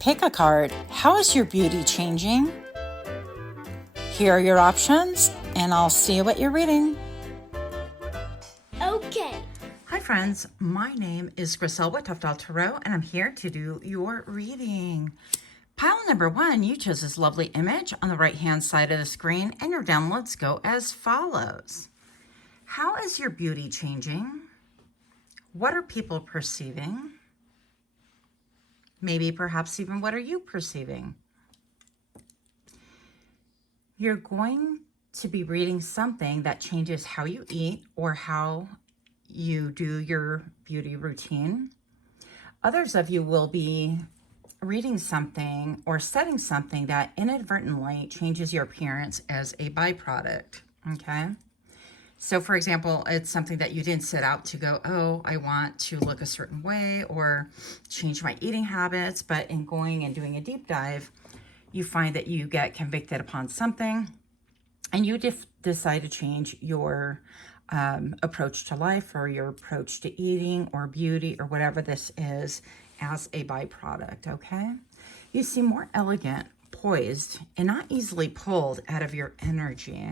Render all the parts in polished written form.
Pickacard, how is your beauty changing? Here are your options, and I'll see you at your reading. Okay. Hi friends, my name is Griselle with Toughdolltarot, and I'm here to do your reading. Pile number 1, you chose this lovely image on the right-hand side of the screen, and your downloads go as follows. How is your beauty changing? What are people perceiving? Maybe perhaps even what are you perceiving? You're going to be reading something that changes how you eat or how you do your beauty routine. Others of you will be reading something or setting something that inadvertently changes your appearance as a byproduct, okay? So for example, it's something that you didn't set out to go, oh, I want to look a certain way or change my eating habits, but in going and doing a deep dive, you find that you get convicted upon something and you decide to change your approach to life or your approach to eating or beauty or whatever this is as a byproduct, okay? You seem more elegant, poised, and not easily pulled out of your energy.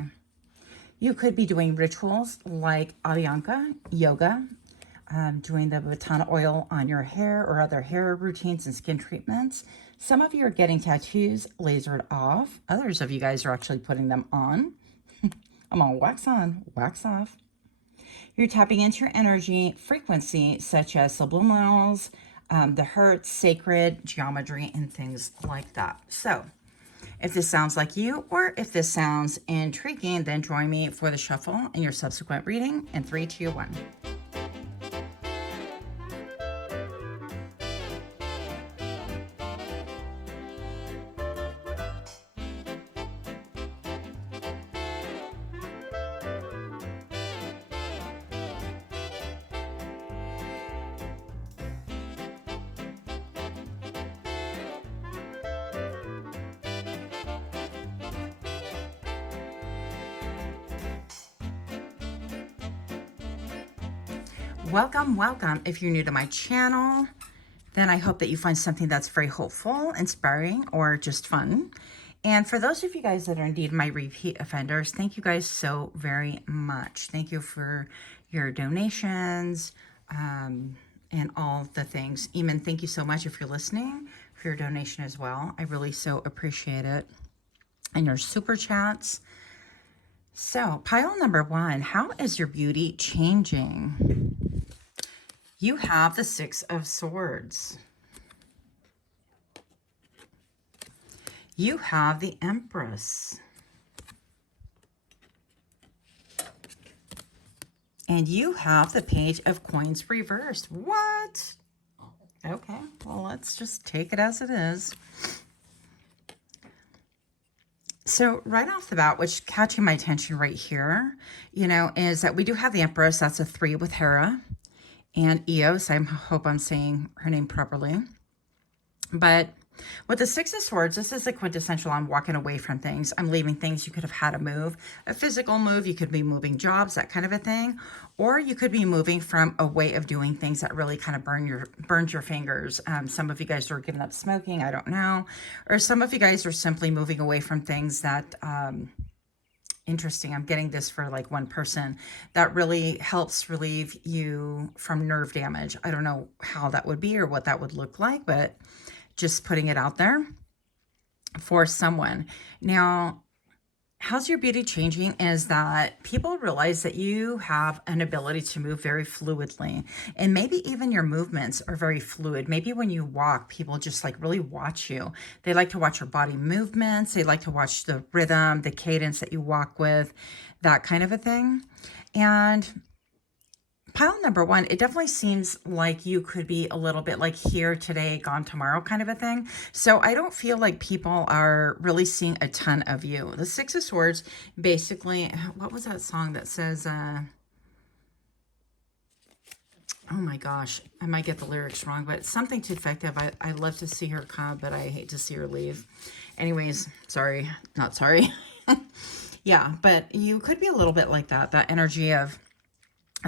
You could be doing rituals like Abhyanga, yoga, doing the Vatana oil on your hair or other hair routines and skin treatments. Some of you are getting tattoos lasered off. Others of you guys are actually putting them on. I'm on, wax off. You're tapping into your energy frequency, such as subliminals, the hertz, sacred, geometry, and things like that. So if this sounds like you, or if this sounds intriguing, then join me for the shuffle and your subsequent reading in 3, 2, 1. Welcome. If you're new to my channel, then I hope that you find something that's very hopeful, inspiring, or just fun. And for those of you guys that are indeed my repeat offenders, thank you guys so very much. Thank you for your donations and all the things. Eamon, thank you so much if you're listening for your donation as well. I really so appreciate it. And your super chats. So pile number 1, how is your beauty changing? You have the 6 of Swords. You have the Empress. And you have the Page of Coins reversed. What? Okay, well, let's just take it as it is. So right off the bat, what's catching my attention right here, is that we do have the Empress. That's a 3 with Hera. And Eos, I hope I'm saying her name properly. But with the 6 of Swords, this is the quintessential, I'm walking away from things. I'm leaving things. You could have had a move, a physical move. You could be moving jobs, that kind of a thing. Or you could be moving from a way of doing things that really kind of burns your fingers. Some of you guys are giving up smoking, I don't know. Or some of you guys are simply moving away from things that... interesting. I'm getting this for like one person that really helps relieve you from nerve damage. I don't know how that would be or what that would look like, but just putting it out there for someone. Now, how's your beauty changing is that people realize that you have an ability to move very fluidly, and maybe even your movements are very fluid. Maybe when you walk, people just like really watch you. They like to watch your body movements. They like to watch the rhythm, the cadence that you walk with, that kind of a thing. And pile number 1, it definitely seems like you could be a little bit like here today, gone tomorrow kind of a thing. So I don't feel like people are really seeing a ton of you. The 6 of Swords, basically, what was that song that says, oh my gosh, I might get the lyrics wrong, but something to effective. I love to see her come, but I hate to see her leave. Anyways, sorry, not sorry. Yeah, but you could be a little bit like that energy of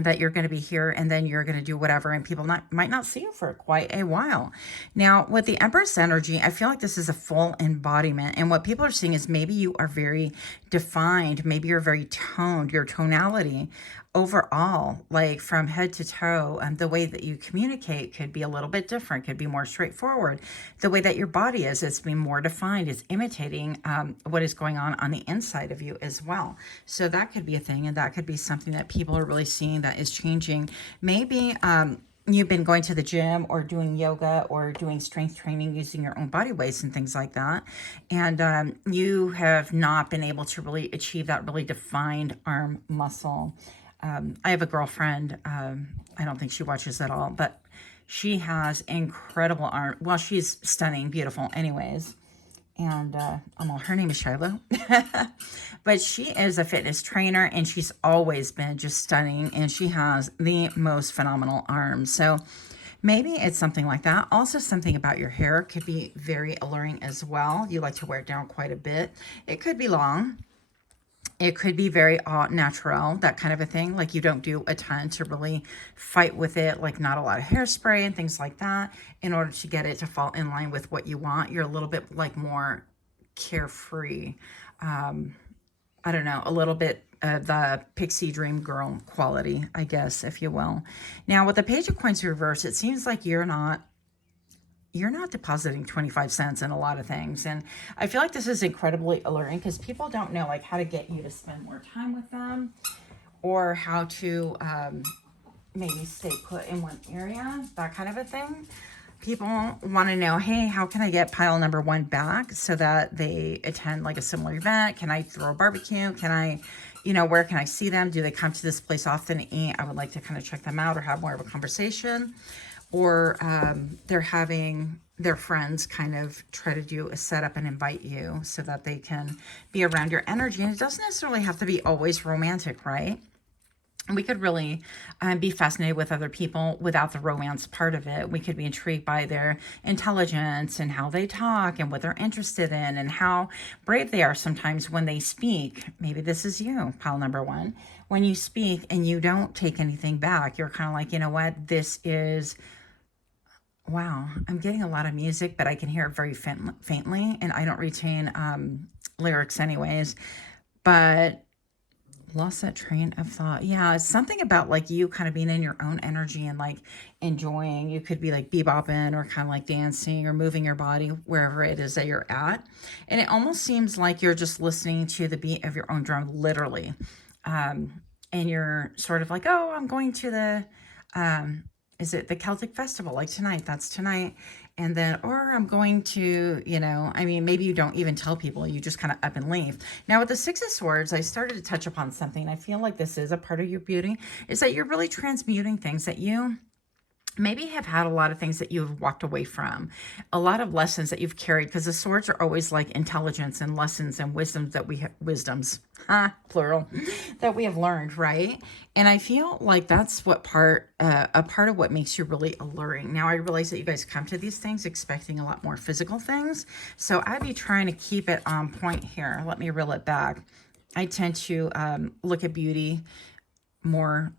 that you're going to be here and then you're going to do whatever, and people might not see you for quite a while. Now, with the Empress energy, I feel like this is a full embodiment, and what people are seeing is maybe you are very defined, maybe you're very toned, your tonality overall, like from head to toe, and the way that you communicate could be a little bit different, could be more straightforward. The way that your body is, it's being more defined, it's imitating what is going on the inside of you as well. So that could be a thing, and that could be something that people are really seeing that is changing. Maybe you've been going to the gym or doing yoga or doing strength training using your own body weights and things like that, and you have not been able to really achieve that really defined arm muscle. I have a girlfriend, I don't think she watches at all, but she has incredible arm. Well, she's stunning, beautiful anyways. And her name is Shiloh. But she is a fitness trainer, and she's always been just stunning, and she has the most phenomenal arms. So maybe it's something like that. Also, something about your hair could be very alluring as well. You like to wear it down quite a bit. It could be long. It could be very natural, that kind of a thing. Like you don't do a ton to really fight with it, like not a lot of hairspray and things like that in order to get it to fall in line with what you want. You're a little bit like more carefree. I don't know, a little bit of the pixie dream girl quality, I guess, if you will. Now, with the Page of Coins reverse, it seems like you're not depositing 25 cents in a lot of things. And I feel like this is incredibly alluring because people don't know like how to get you to spend more time with them, or how to maybe stay put in one area, that kind of a thing. People want to know, hey, how can I get pile number 1 back so that they attend like a similar event? Can I throw a barbecue? Can I, where can I see them? Do they come to this place often to eat? I would like to kind of check them out or have more of a conversation. Or they're having their friends kind of try to do a setup and invite you so that they can be around your energy. And it doesn't necessarily have to be always romantic, right? We could really be fascinated with other people without the romance part of it. We could be intrigued by their intelligence and how they talk and what they're interested in and how brave they are sometimes when they speak. Maybe this is you, pile number 1. When you speak and you don't take anything back, you're kind of like, you know what, this is... Wow, I'm getting a lot of music, but I can hear it very faintly, and I don't retain lyrics anyways. But lost that train of thought. Yeah, it's something about like you kind of being in your own energy and like enjoying. You could be like bebopping or kind of like dancing or moving your body wherever it is that you're at. And it almost seems like you're just listening to the beat of your own drum, literally. And you're sort of like, oh, I'm going to the... is it the Celtic festival? Like tonight, that's tonight. And then, or I'm going to, maybe you don't even tell people, you just kind of up and leave. Now with the 6 of Swords, I started to touch upon something. I feel like this is a part of your beauty, is that you're really transmuting things that you maybe have had a lot of things that you've walked away from, a lot of lessons that you've carried, because the swords are always like intelligence and lessons and wisdoms that we have, plural, that we have learned, right? And I feel like that's what a part of what makes you really alluring. Now I realize that you guys come to these things expecting a lot more physical things, so I'd be trying to keep it on point here. Let me reel it back. I tend to look at beauty more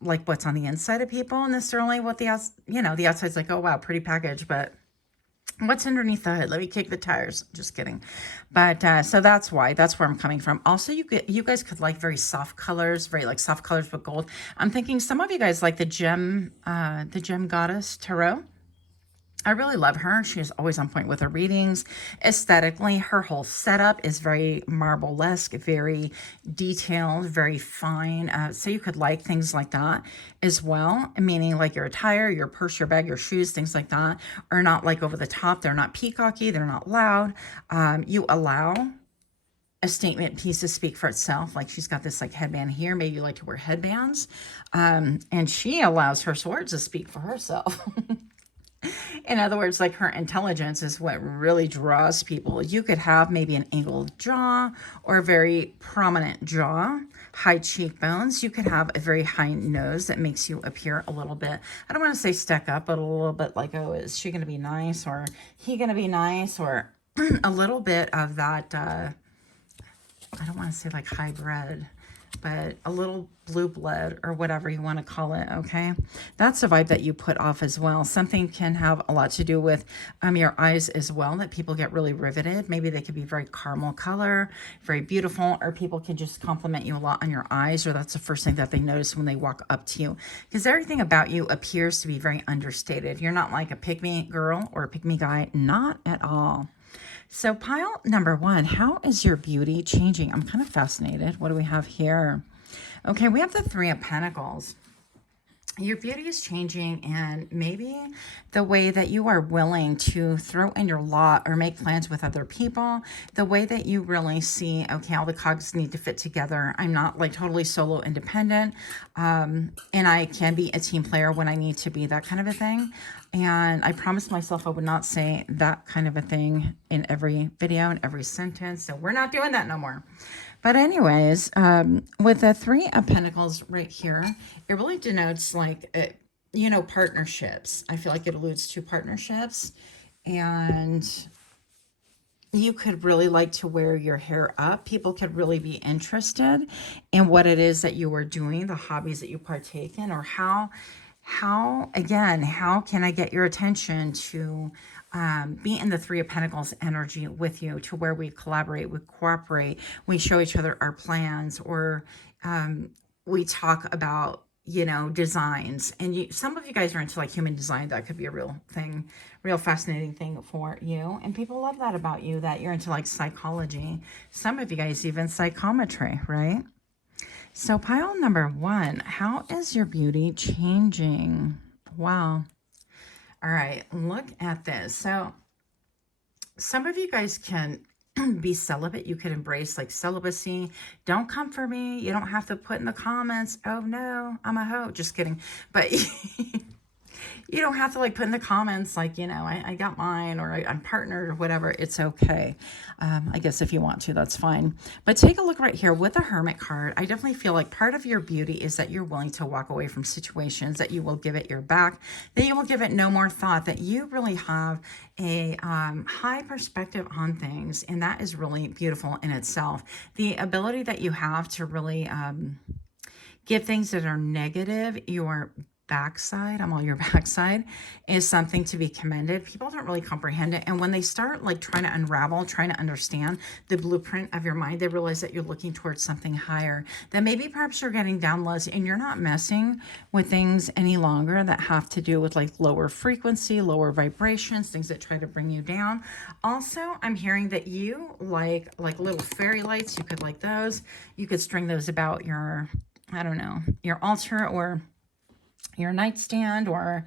like what's on the inside of people, and necessarily what the outside's like, oh wow, pretty package, but what's underneath the hood? Let me kick the tires. Just kidding. But so that's where I'm coming from. Also, you guys could like very soft colors, very like soft colors with gold. I'm thinking some of you guys like the gem goddess Tarot. I really love her. She is always on point with her readings. Aesthetically, her whole setup is very marble-esque, very detailed, very fine. So you could like things like that as well, meaning like your attire, your purse, your bag, your shoes, things like that are not like over the top. They're not peacocky. They're not loud. You allow a statement piece to speak for itself. Like she's got this like headband here. Maybe you like to wear headbands. And she allows her swords to speak for herself. In other words, like her intelligence is what really draws people. You could have maybe an angled jaw or a very prominent jaw, high cheekbones. You could have a very high nose that makes you appear a little bit, I don't want to say stuck up, but a little bit like, oh, is she going to be nice? Or he going to be nice? Or a little bit of that, I don't want to say like hybrid, but a little blue blood or whatever you want to call it, okay? That's the vibe that you put off as well. Something can have a lot to do with your eyes as well, that people get really riveted. Maybe they could be very caramel color, very beautiful, or people can just compliment you a lot on your eyes, or that's the first thing that they notice when they walk up to you. Because everything about you appears to be very understated. You're not like a pick-me girl or a pick-me guy, not at all. So pile number 1, how is your beauty changing? I'm kind of fascinated. What do we have here? Okay, we have the 3 of Pentacles. Your beauty is changing, and maybe the way that you are willing to throw in your lot or make plans with other people, the way that you really see, okay, all the cogs need to fit together. I'm not like totally solo independent, and I can be a team player when I need to be, that kind of a thing. And I promised myself I would not say that kind of a thing in every video and every sentence, so we're not doing that no more. But anyways, with the 3 of Pentacles right here, it really denotes like, you know, partnerships. I feel like it alludes to partnerships. And you could really like to wear your hair up. People could really be interested in what it is that you are doing, the hobbies that you partake in, or how can I get your attention to be in the 3 of Pentacles energy with you, to where we collaborate, we cooperate, we show each other our plans, or we talk about, you know, designs. And some of you guys are into like human design. That could be a real thing, real fascinating thing for you. And people love that about you, that you're into like psychology. Some of you guys even psychometry, right? So pile number 1, how is your beauty changing? Wow. All right, look at this. So some of you guys can be celibate. You could embrace like celibacy. Don't come for me. You don't have to put in the comments, oh no, I'm a hoe. Just kidding. But you don't have to like put in the comments like, you know, I got mine, or I'm partnered, or whatever. It's okay. I guess if you want to, that's fine. But take a look right here with the Hermit card. I definitely feel like part of your beauty is that you're willing to walk away from situations, that you will give it your back, that you will give it no more thought, that you really have a high perspective on things. And that is really beautiful in itself. The ability that you have to really give things that are negative your backside, I'm all your backside, is something to be commended. People don't really comprehend it. And when they start like trying to unravel, trying to understand the blueprint of your mind, they realize that you're looking towards something higher, that maybe perhaps you're getting downloads and you're not messing with things any longer that have to do with like lower frequency, lower vibrations, things that try to bring you down. Also, I'm hearing that you like little fairy lights. You could like those. You could string those about your, I don't know, your altar or your nightstand, or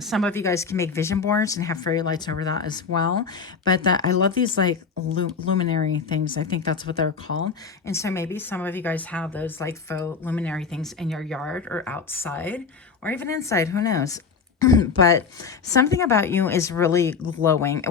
some of you guys can make vision boards and have fairy lights over that as well. But I love these like luminary things. I think that's what they're called. And so maybe some of you guys have those like faux luminary things in your yard or outside or even inside, who knows. But something about you is really glowing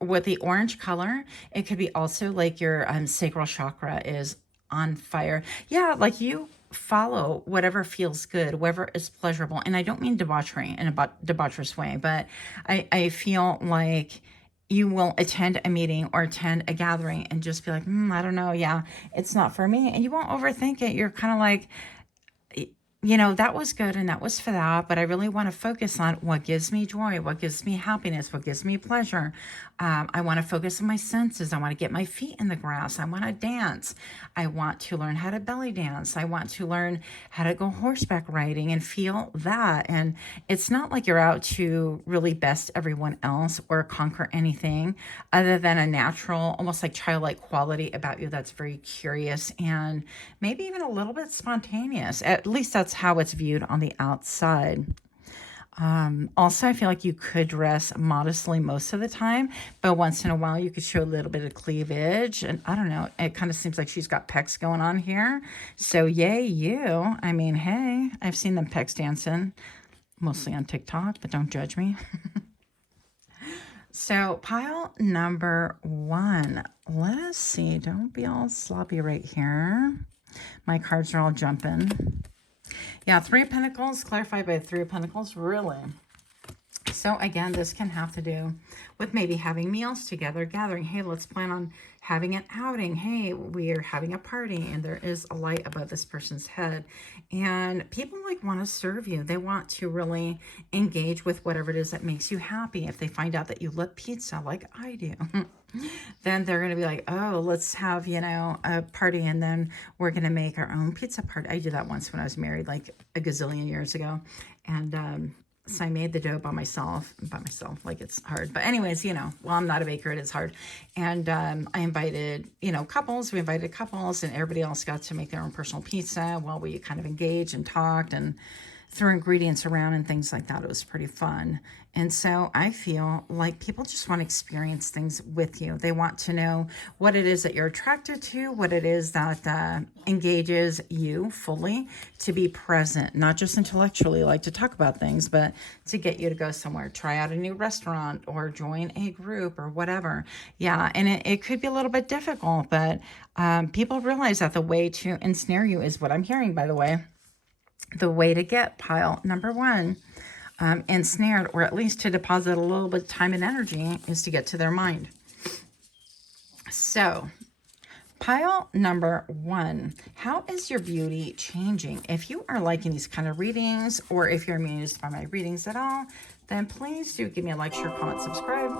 with the orange color. It could be also like your sacral chakra is on fire. Yeah, like you follow whatever feels good, whatever is pleasurable. And I don't mean debauchery in a debaucherous way, but I feel like you will attend a meeting or attend a gathering and just be like, I don't know. Yeah, it's not for me. And you won't overthink it. You're kind of like, you know, that was good and that was for that, but I really want to focus on what gives me joy, what gives me happiness, what gives me pleasure. I want to focus on my senses. I want to get my feet in the grass. I want to dance. I want to learn how to belly dance. I want to learn how to go horseback riding and feel that. And it's not like you're out to really best everyone else or conquer anything other than a natural, almost like childlike quality about you that's very curious and maybe even a little bit spontaneous. At least that's how it's viewed on the outside. Also, I feel like you could dress modestly most of the time, but once in a while you could show a little bit of cleavage. And I don't know, it kind of seems like she's got pecs going on here. So yay you. I mean, hey, I've seen them pecs dancing, mostly on TikTok, but don't judge me. So pile number 1. Let us see. Don't be all sloppy right here. My cards are all jumping. Yeah, 3 of Pentacles, clarified by 3 of Pentacles, really. So again, this can have to do with maybe having meals together, gathering. Hey, let's plan on having an outing. Hey, we're having a party and there is a light above this person's head. And people like want to serve you. They want to really engage with whatever it is that makes you happy. If they find out that you love pizza like I do, then they're going to be like, oh, let's have, you know, a party and then we're going to make our own pizza party. I did that once when I was married, like a gazillion years ago. And, so I made the dough by myself, like it's hard. But anyways, you know, well, I'm not a baker, it is hard. And I invited, you know, couples. We invited couples and everybody else got to make their own personal pizza while we kind of engaged and talked and threw ingredients around and things like that. It was pretty fun. And so I feel like people just want to experience things with you. They want to know what it is that you're attracted to, what it is that engages you fully to be present, not just intellectually, like to talk about things, but to get you to go somewhere, try out a new restaurant or join a group or whatever. Yeah, and it could be a little bit difficult, but people realize that the way to ensnare you is what I'm hearing, by the way. The way to get pile number one ensnared, or at least to deposit a little bit of time and energy, is to get to their mind. So pile number one, how is your beauty changing? If you are liking these kind of readings, or if you're amused by my readings at all, then please do give me a like, share, comment, subscribe.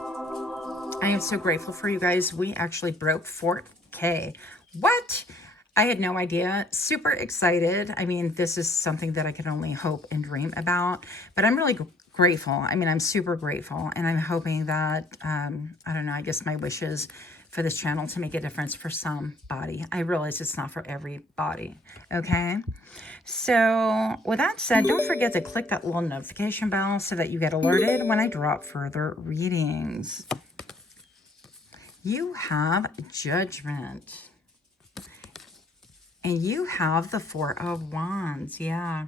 I am so grateful for you guys. We actually broke 4K. What? I had no idea. Super excited. I mean, this is something that I can only hope and dream about, but I'm really grateful. I mean, I'm super grateful, and I'm hoping that, I don't know, I guess my wish is for this channel to make a difference for somebody. I realize it's not for everybody, okay? So with that said, don't forget to click that little notification bell so that you get alerted when I drop further readings. You have Judgment. And you have the Four of Wands. Yeah.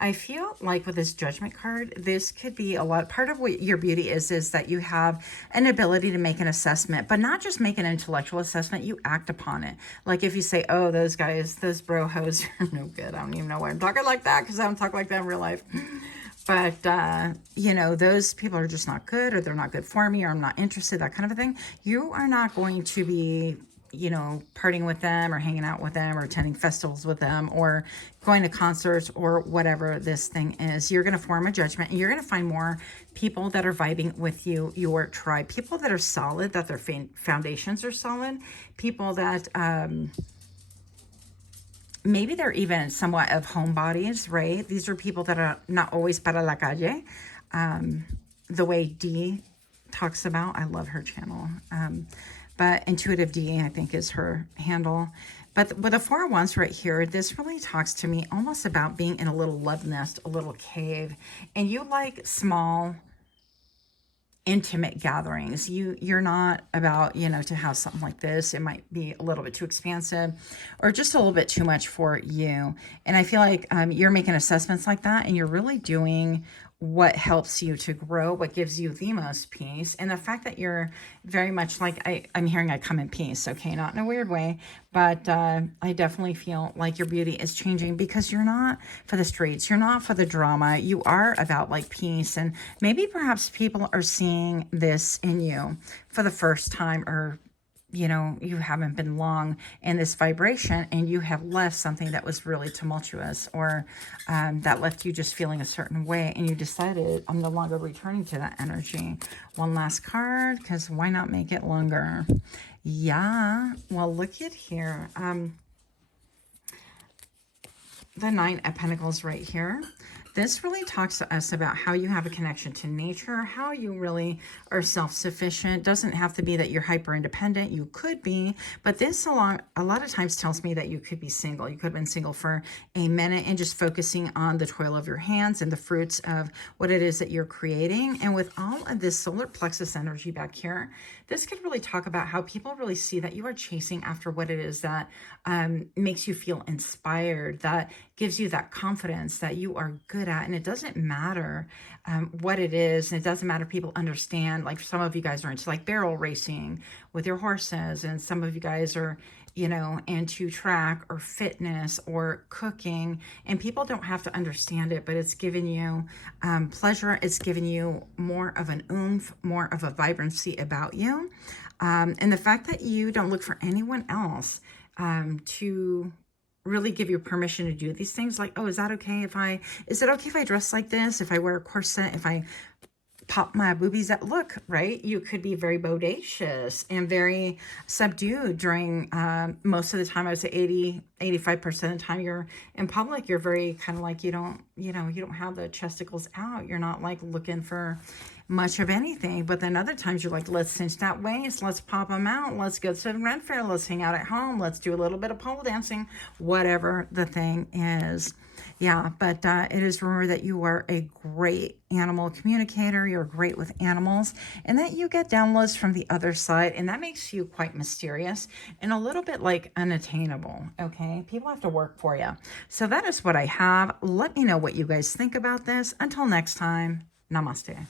I feel like with this Judgment card, this could be a lot. Part of what your beauty is that you have an ability to make an assessment, but not just make an intellectual assessment. You act upon it. Like if you say, oh, those guys, those bro hoes are no good. I don't even know why I'm talking like that, because I don't talk like that in real life. But, you know, those people are just not good, or they're not good for me, or I'm not interested, that kind of a thing. You are not going to be, you know, partying with them or hanging out with them or attending festivals with them or going to concerts or whatever this thing is. You're going to form a judgment, and you're going to find more people that are vibing with you, your tribe, people that are solid, that their foundations are solid, people that maybe they're even somewhat of homebodies, right? These are people that are not always para la calle, the way Dee talks about. I love her channel. But Intuitive D, I think, is her handle. But with the Four of Wands right here, this really talks to me almost about being in a little love nest, a little cave. And you like small, intimate gatherings. You're not about, you know, to have something like this. It might be a little bit too expansive or just a little bit too much for you. And I feel like you're making assessments like that, and you're really doing what helps you to grow, what gives you the most peace. And the fact that you're very much like, I'm hearing I come in peace, okay? Not in a weird way, but I definitely feel like your beauty is changing because you're not for the streets. You're not for the drama. You are about like peace. And maybe perhaps people are seeing this in you for the first time, or you know, you haven't been long in this vibration, and you have left something that was really tumultuous, or that left you just feeling a certain way, and you decided, I'm no longer returning to that energy. One last card, because why not make it longer? Yeah, well, look at here. The Nine of Pentacles right here. This really talks to us about how you have a connection to nature, how you really are self-sufficient. Doesn't have to be that you're hyper-independent. You could be, but this a lot of times tells me that you could be single. You could have been single for a minute and just focusing on the toil of your hands and the fruits of what it is that you're creating. And with all of this solar plexus energy back here, this could really talk about how people really see that you are chasing after what it is that makes you feel inspired, that gives you that confidence that you are good at. And it doesn't matter what it is. And it doesn't matter if people understand. Like some of you guys are into like barrel racing with your horses. And some of you guys are you know, into track or fitness or cooking, and people don't have to understand it, but it's giving you pleasure. It's giving you more of an oomph, more of a vibrancy about you. And the fact that you don't look for anyone else to really give you permission to do these things, like, oh, is it okay if I dress like this, if I wear a corset, if I pop my boobies that look right? You could be very bodacious and very subdued during most of the time. I would say 85% of the time you're in public, you're very kind of like, you don't have the chesticles out. You're not like looking for much of anything. But then other times you're like, let's cinch that waist, let's pop them out, let's go to the Red Fair, let's hang out at home, let's do a little bit of pole dancing, whatever the thing is. Yeah, but it is rumored that you are a great animal communicator. You're great with animals, and that you get downloads from the other side, and that makes you quite mysterious and a little bit like unattainable, okay? People have to work for you. So that is what I have. Let me know what you guys think about this. Until next time, namaste.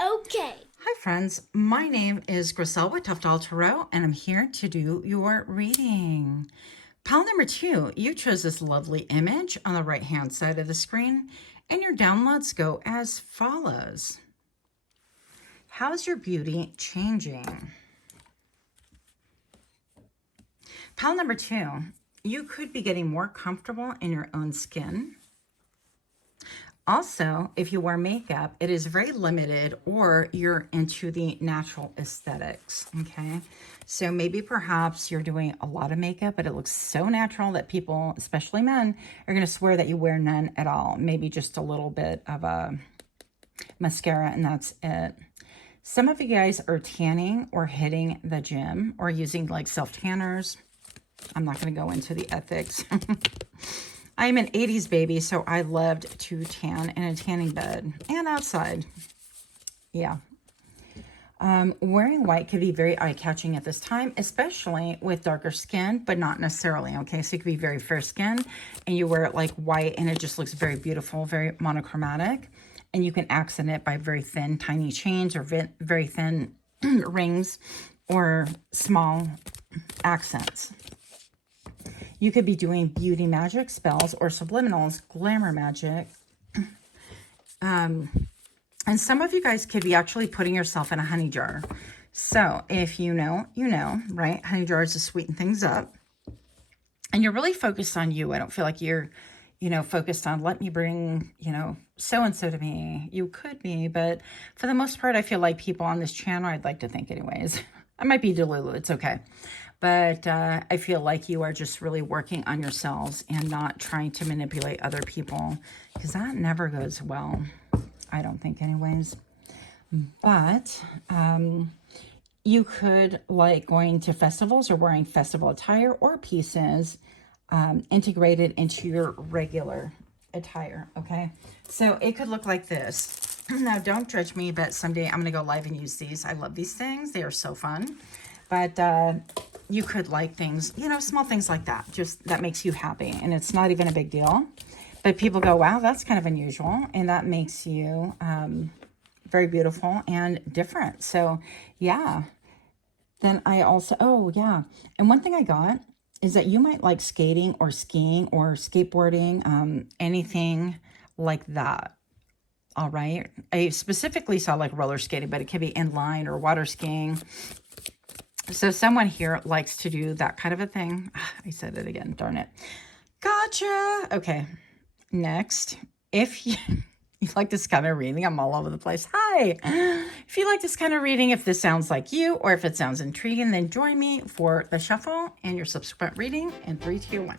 Okay. Hi, friends. My name is Griselle with Toughdolltarot, and I'm here to do your reading. Pile number 2, you chose this lovely image on the right-hand side of the screen, and your downloads go as follows. How's your beauty changing? Pile number 2, you could be getting more comfortable in your own skin. Also, if you wear makeup, it is very limited, or you're into the natural aesthetics, okay? So maybe perhaps you're doing a lot of makeup, but it looks so natural that people, especially men, are going to swear that you wear none at all. Maybe just a little bit of a mascara, and that's it. Some of you guys are tanning or hitting the gym or using like self-tanners. I'm not going to go into the ethics. I'm an 80s baby, so I loved to tan in a tanning bed and outside. Yeah. Wearing white could be very eye-catching at this time, especially with darker skin, but not necessarily, okay? So it could be very fair skin, and you wear it like white, and it just looks very beautiful, very monochromatic. And you can accent it by very thin, tiny chains, or very thin rings, or small accents. You could be doing beauty magic spells or subliminals, glamour magic. And some of you guys could be actually putting yourself in a honey jar. So if you know, you know, right? Honey jars to sweeten things up. And you're really focused on you. I don't feel like you're, focused on, let me bring, so-and-so to me. You could be, but for the most part, I feel like people on this channel, I'd like to think anyways. I might be delulu. It's okay. But I feel like you are just really working on yourselves and not trying to manipulate other people, because that never goes well. I don't think anyways. But you could like going to festivals or wearing festival attire or pieces integrated into your regular attire, okay? So it could look like this. Now, don't judge me, but someday I'm going to go live and use these. I love these things. They are so fun. But you could like things, small things like that. Just that makes you happy. And it's not even a big deal. But people go, wow, that's kind of unusual. And that makes you very beautiful and different. So, yeah. Then I also, oh, yeah. And one thing I got is that you might like skating or skiing or skateboarding, anything like that. All right. I specifically saw like roller skating, but it could be inline or water skiing. So someone here likes to do that kind of a thing. I said it again, darn it. Gotcha. Okay. Next, if you like this kind of reading, I'm all over the place. Hi. If you like this kind of reading, if this sounds like you, or if it sounds intriguing, then join me for the shuffle and your subsequent reading in 3, 2, 1.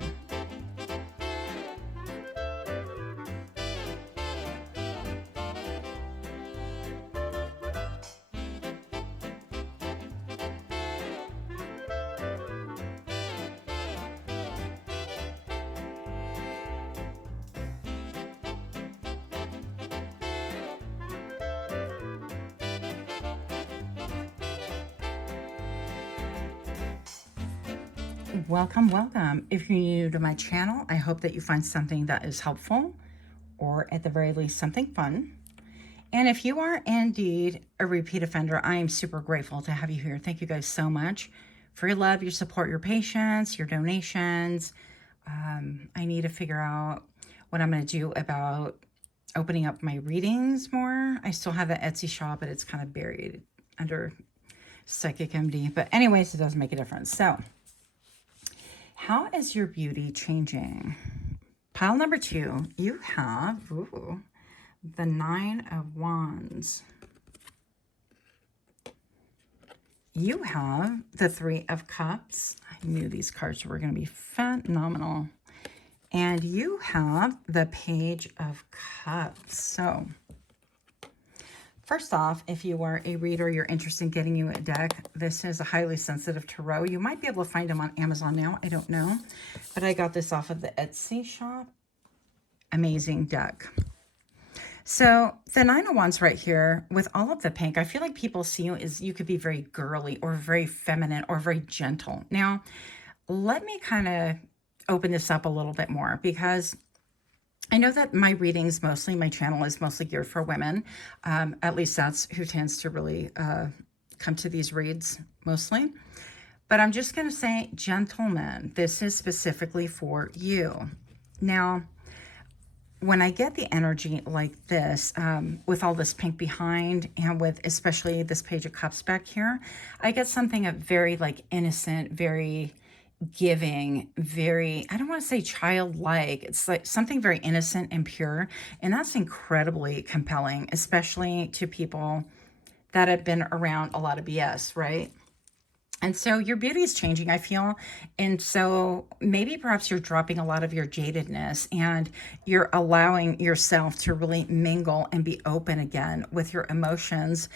Welcome. If you're new to my channel, I hope that you find something that is helpful, or at the very least something fun. And if you are indeed a repeat offender, I am super grateful to have you here. Thank you guys so much for your love, your support, your patience, your donations. I need to figure out what I'm going to do about opening up my readings more. I still have that Etsy shop, but it's kind of buried under PsychicMD. But anyways, it doesn't make a difference. So how is your beauty changing? Pile number 2, you have the 9 of Wands. You have the 3 of Cups. I knew these cards were going to be phenomenal. And you have the Page of Cups. So first off, if you are a reader, you're interested in getting you a deck, this is a highly sensitive tarot. You might be able to find them on Amazon now. I don't know. But I got this off of the Etsy shop. Amazing deck. So the 9 of Wands right here with all of the pink, I feel like people see you as you could be very girly or very feminine or very gentle. Now, let me kind of open this up a little bit more because I know that my readings mostly, my channel is mostly geared for women. At least that's who tends to really come to these reads mostly. But I'm just going to say, gentlemen, this is specifically for you. Now, when I get the energy like this, with all this pink behind and with especially this Page of Cups back here, I get something of very like innocent, very giving, very, I don't want to say childlike. It's like something very innocent and pure. And that's incredibly compelling, especially to people that have been around a lot of BS, right? And so your beauty is changing, I feel. And so maybe perhaps you're dropping a lot of your jadedness and you're allowing yourself to really mingle and be open again with your emotions,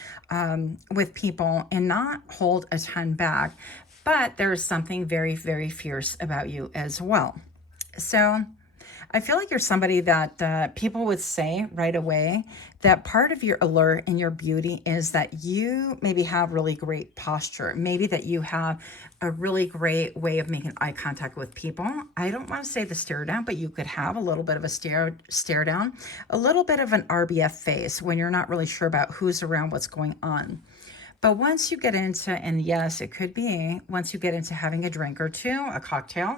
with people, and not hold a ton back. But there's something very, very fierce about you as well. So I feel like you're somebody that people would say right away that part of your allure and your beauty is that you maybe have really great posture. Maybe that you have a really great way of making eye contact with people. I don't want to say the stare down, but you could have a little bit of a stare down, a little bit of an RBF face when you're not really sure about who's around, what's going on. But once you get into, and yes, it could be, once you get into having a drink or two, a cocktail,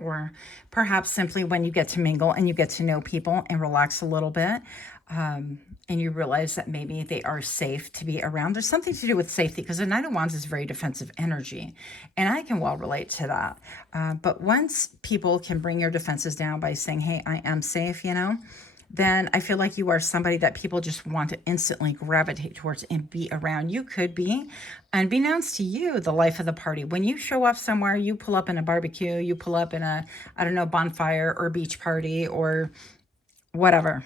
or perhaps simply when you get to mingle and you get to know people and relax a little bit, and you realize that maybe they are safe to be around. There's something to do with safety because the 9 of Wands is very defensive energy, and I can well relate to that. But once people can bring your defenses down by saying, hey, I am safe, you know, then I feel like you are somebody that people just want to instantly gravitate towards and be around. You could be, unbeknownst to you, the life of the party. When you show up somewhere, you pull up in a barbecue, you pull up in a, I don't know, bonfire or beach party or whatever.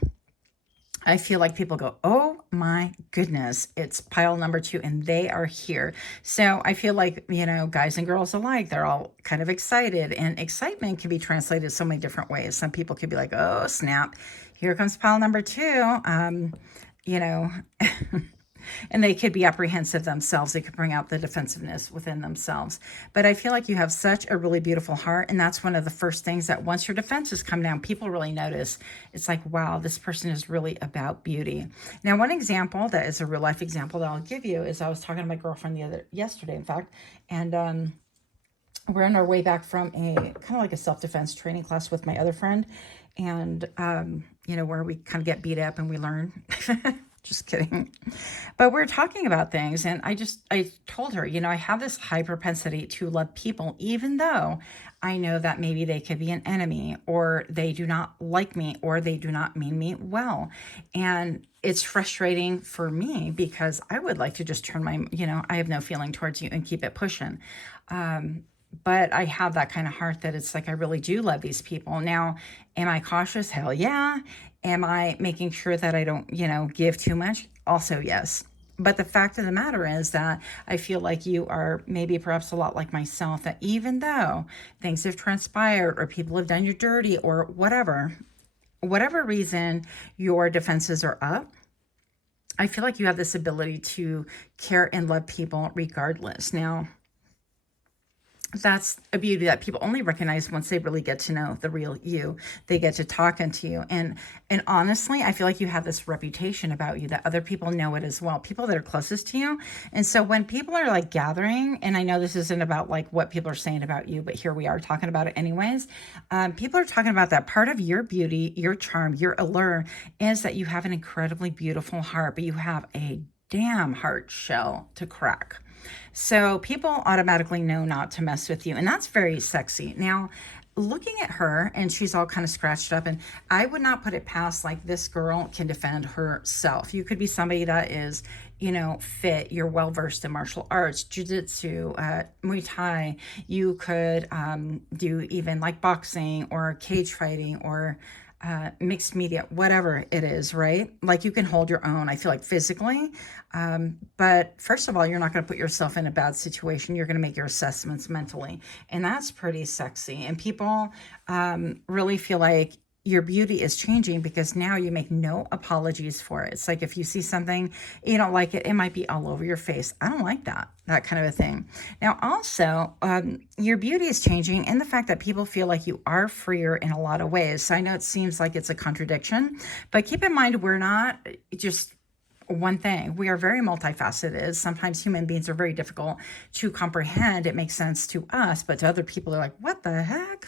I feel like people go, oh my goodness, it's pile number 2 and they are here. So I feel like, you know, guys and girls alike, they're all kind of excited, and excitement can be translated so many different ways. Some people could be like, oh snap, here comes pile number 2, you know, and they could be apprehensive themselves. They could bring out the defensiveness within themselves. But I feel like you have such a really beautiful heart. And that's one of the first things that once your defenses come down, people really notice. It's like, wow, this person is really about beauty. Now, one example that is a real life example that I'll give you is I was talking to my girlfriend yesterday, in fact, and we're on our way back from a kind of like a self-defense training class with my other friend. And, you know, where we kind of get beat up and we learn. Just kidding. But we're talking about things, and I told her, you know, I have this high propensity to love people, even though I know that maybe they could be an enemy, or they do not like me, or they do not mean me well. And it's frustrating for me because I would like to just turn my, you know, I have no feeling towards you and keep it pushing. But I have that kind of heart that it's like, I really do love these people. Now, am I cautious? Hell yeah. Am I making sure that I don't, you know, give too much? Also, yes. But the fact of the matter is that I feel like you are maybe perhaps a lot like myself, that even though things have transpired or people have done you dirty or whatever reason your defenses are up, I feel like you have this ability to care and love people regardless. Now, that's a beauty that people only recognize once they really get to know the real you. They get to talking to you. And honestly, I feel like you have this reputation about you that other people know it as well, people that are closest to you. And so when people are like gathering, and I know this isn't about like what people are saying about you, but here we are talking about it anyways. People are talking about that part of your beauty, your charm, your allure is that you have an incredibly beautiful heart, but you have a damn hard shell to crack. So people automatically know not to mess with you, and that's very sexy. Now, looking at her, and she's all kind of scratched up, and I would not put it past like this girl can defend herself. You could be somebody that is, you know, fit. You're well versed in martial arts, jiu-jitsu, Muay Thai. You could do even like boxing or cage fighting or mixed media, whatever it is, right? Like you can hold your own, I feel like physically. But first of all, you're not going to put yourself in a bad situation. You're going to make your assessments mentally. And that's pretty sexy. And people really feel like your beauty is changing because now you make no apologies for it. It's like if you see something, you don't like it, it might be all over your face. I don't like that kind of a thing. Now, also, your beauty is changing and the fact that people feel like you are freer in a lot of ways. So I know it seems like it's a contradiction, but keep in mind, we're not just one thing. We are very multifaceted. Sometimes human beings are very difficult to comprehend. It makes sense to us, but to other people, they're like, what the heck?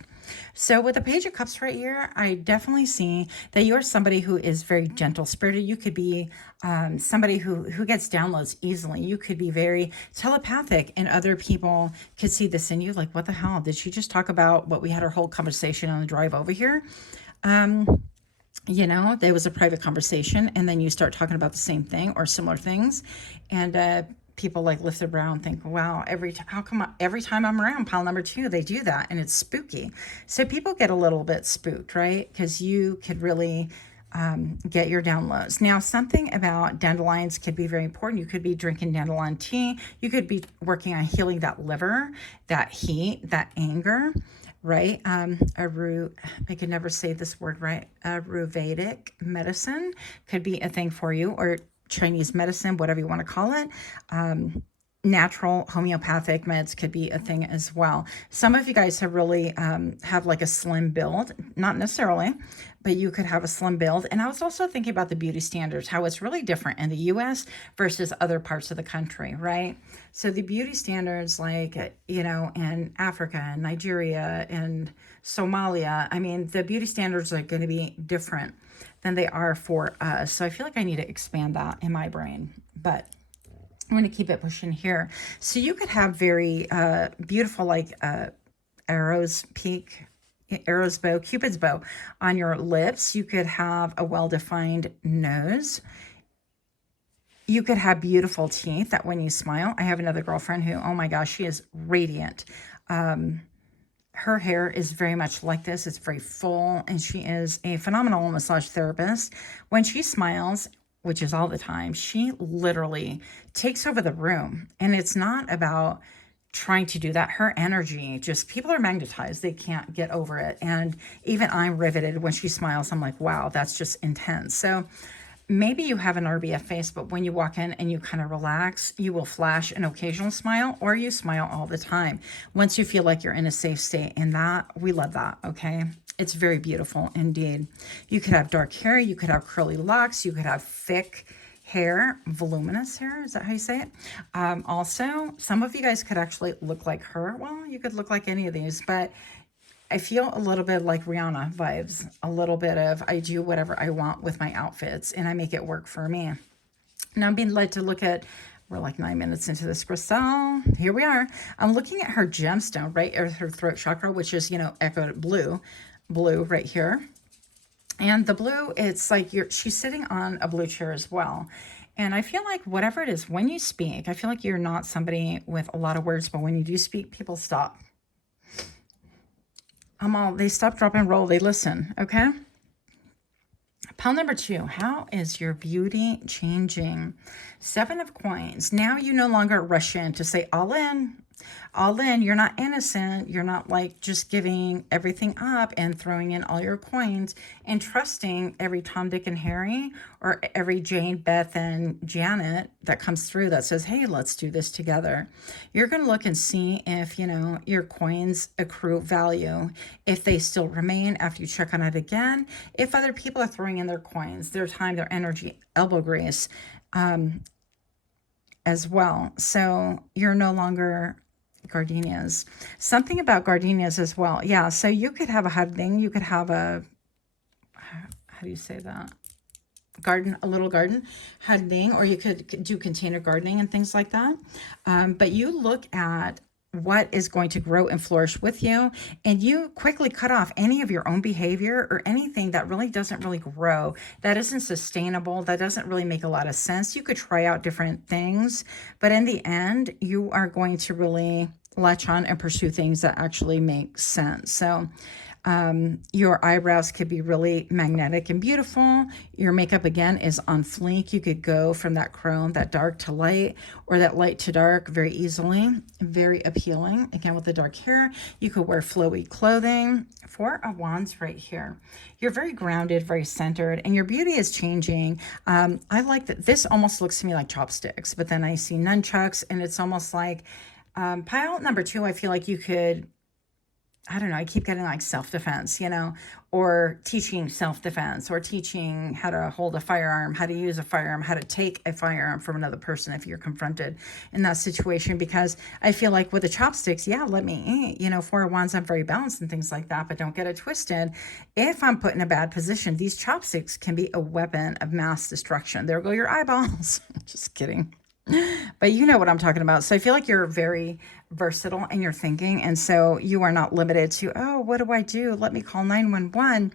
So with the Page of Cups right here, I definitely see that you are somebody who is very gentle spirited. You could be somebody who gets downloads easily. You could be very telepathic, and other people could see this in you. Like, what the hell? Did she just talk about what we had our whole conversation on the drive over here? You know, there was a private conversation, and then you start talking about the same thing or similar things, and people like lift their brow and think, wow, how come every time I'm around pile number 2, they do that, and it's spooky. So people get a little bit spooked, right? Because you could really get your downloads. Now, something about dandelions could be very important. You could be drinking dandelion tea. You could be working on healing that liver, that heat, that anger, right? I can never say this word right. Ayurvedic medicine could be a thing for you, or Chinese medicine, whatever you want to call it. Natural homeopathic meds could be a thing as well. Some of you guys have really have like a slim build, not necessarily, but you could have a slim build. And I was also thinking about the beauty standards, how it's really different in the US versus other parts of the country, right? So the beauty standards, like, you know, in Africa and Nigeria and Somalia, I mean, the beauty standards are going to be different than they are for us. So I feel like I need to expand that in my brain, but I'm going to keep it pushing here. So you could have very beautiful, like arrow's bow, Cupid's bow on your lips. You could have a well-defined nose. You could have beautiful teeth that when you smile, I have another girlfriend who, oh my gosh, she is radiant. Her hair is very much like this. It's very full, and she is a phenomenal massage therapist. When she smiles, which is all the time, she literally takes over the room. And it's not about trying to do that. Her energy, just people are magnetized. They can't get over it. And even I'm riveted when she smiles. I'm like, wow, that's just intense. So maybe you have an RBF face, but when you walk in and you kind of relax, you will flash an occasional smile, or you smile all the time once you feel like you're in a safe state. And that, we love that, okay? It's very beautiful indeed. You could have dark hair. You could have curly locks. You could have thick hair, voluminous hair. Is that how you say it? Also, some of you guys could actually look like her. Well, you could look like any of these, but I feel a little bit like Rihanna vibes, a little bit of I do whatever I want with my outfits and I make it work for me. Now I'm being led to look at, we're like 9 minutes into this crystal. Here we are. I'm looking at her gemstone, right? Or her throat chakra, which is, you know, echoed blue right here. And the blue, it's like she's sitting on a blue chair as well. And I feel like whatever it is, when you speak, I feel like you're not somebody with a lot of words, but when you do speak, people stop. They stop, drop, and roll. They listen, okay? Pile number 2, how is your beauty changing? 7 of coins. Now you no longer rush in to say all in. all in. You're not innocent. You're not like just giving everything up and throwing in all your coins and trusting every Tom, Dick, and Harry or every Jane, Beth, and Janet that comes through that says, hey, let's do this together. You're going to look and see if, you know, your coins accrue value, if they still remain after you check on it again, if other people are throwing in their coins, their time, their energy, elbow grease, as well. So you're no longer gardenias. Something about gardenias as well. Yeah, so you could have a huddling. You could have a, how do you say that? Garden, a little garden huddling, or you could do container gardening and things like that. But you look at what is going to grow and flourish with you, and you quickly cut off any of your own behavior or anything that really doesn't really grow, that isn't sustainable, that doesn't really make a lot of sense. You could try out different things, but in the end, you are going to really latch on and pursue things that actually make sense. So your eyebrows could be really magnetic and beautiful. Your makeup, again, is on fleek. You could go from that chrome, that dark to light, or that light to dark very easily. Very appealing. Again, with the dark hair, you could wear flowy clothing. Four of Wands right here. You're very grounded, very centered, and your beauty is changing. I like that. This almost looks to me like chopsticks, but then I see nunchucks, and it's almost like pile number 2. I feel like you could, I don't know, I keep getting like self-defense, you know, or teaching self-defense, or teaching how to hold a firearm, how to use a firearm, how to take a firearm from another person if you're confronted in that situation. Because I feel like with the chopsticks, yeah, let me eat, you know, Four of Wands, I'm very balanced and things like that, but don't get it twisted. If I'm put in a bad position, these chopsticks can be a weapon of mass destruction. There go your eyeballs. Just kidding. But you know what I'm talking about. So I feel like you're very versatile in your thinking. And so you are not limited to, oh, what do I do? Let me call 911.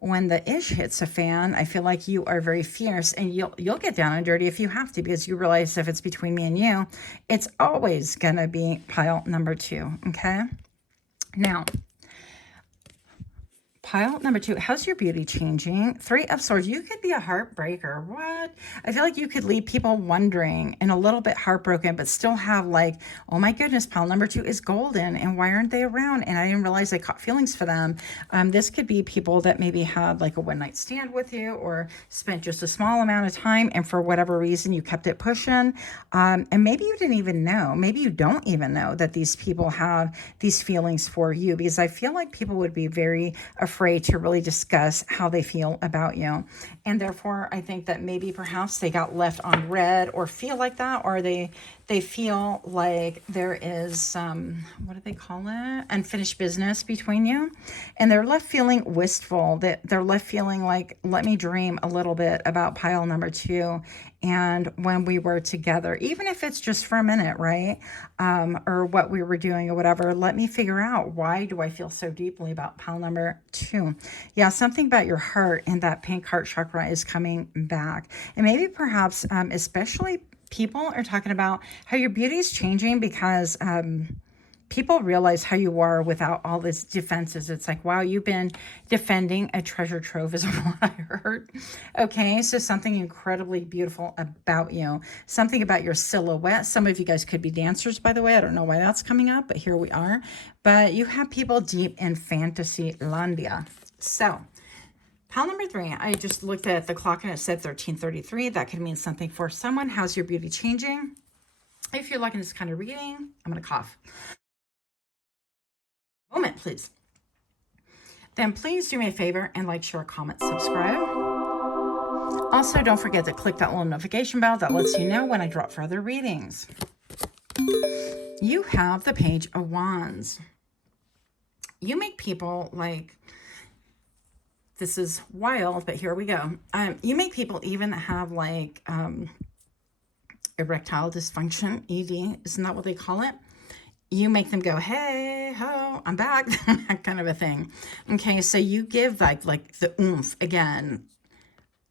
When the ish hits a fan, I feel like you are very fierce, and you'll get down and dirty if you have to, because you realize if it's between me and you, it's always going to be pile number 2. Okay. Now, pile number 2, how's your beauty changing? 3 of Swords, you could be a heartbreaker. What? I feel like you could leave people wondering and a little bit heartbroken, but still have like, oh my goodness, pile number 2 is golden, and why aren't they around? And I didn't realize I caught feelings for them. This could be people that maybe had like a one-night stand with you, or spent just a small amount of time, and for whatever reason, you kept it pushing. And maybe you didn't even know. Maybe you don't even know that these people have these feelings for you, because I feel like people would be very afraid to really discuss how they feel about you. And therefore, I think that maybe perhaps they got left on red, or feel like that, or they feel like there is, what do they call it? Unfinished business between you. And they're left feeling wistful, that they're left feeling like, let me dream a little bit about pile number 2 and when we were together, even if it's just for a minute, right? Or what we were doing or whatever. Let me figure out, why do I feel so deeply about pile number 2? Yeah, something about your heart and that pink heart chakra is coming back. And maybe perhaps, especially people are talking about how your beauty is changing, because people realize how you are without all these defenses. It's like, wow, you've been defending a treasure trove is what I heard. Okay, so something incredibly beautiful about you. Something about your silhouette. Some of you guys could be dancers, by the way. I don't know why that's coming up, but here we are. But you have people deep in fantasy landia. So pile number 3, I just looked at the clock and it said 13:33. That could mean something for someone. How's your beauty changing? If you're liking this kind of reading, I'm going to cough. Moment, please. Then please do me a favor and like, share, comment, subscribe. Also, don't forget to click that little notification bell that lets you know when I drop further readings. You have the Page of Wands. You make people like, this is wild, but here we go. You make people even have like erectile dysfunction, ED, isn't that what they call it? You make them go, hey, ho, I'm back, that kind of a thing. Okay, so you give like the oomph again.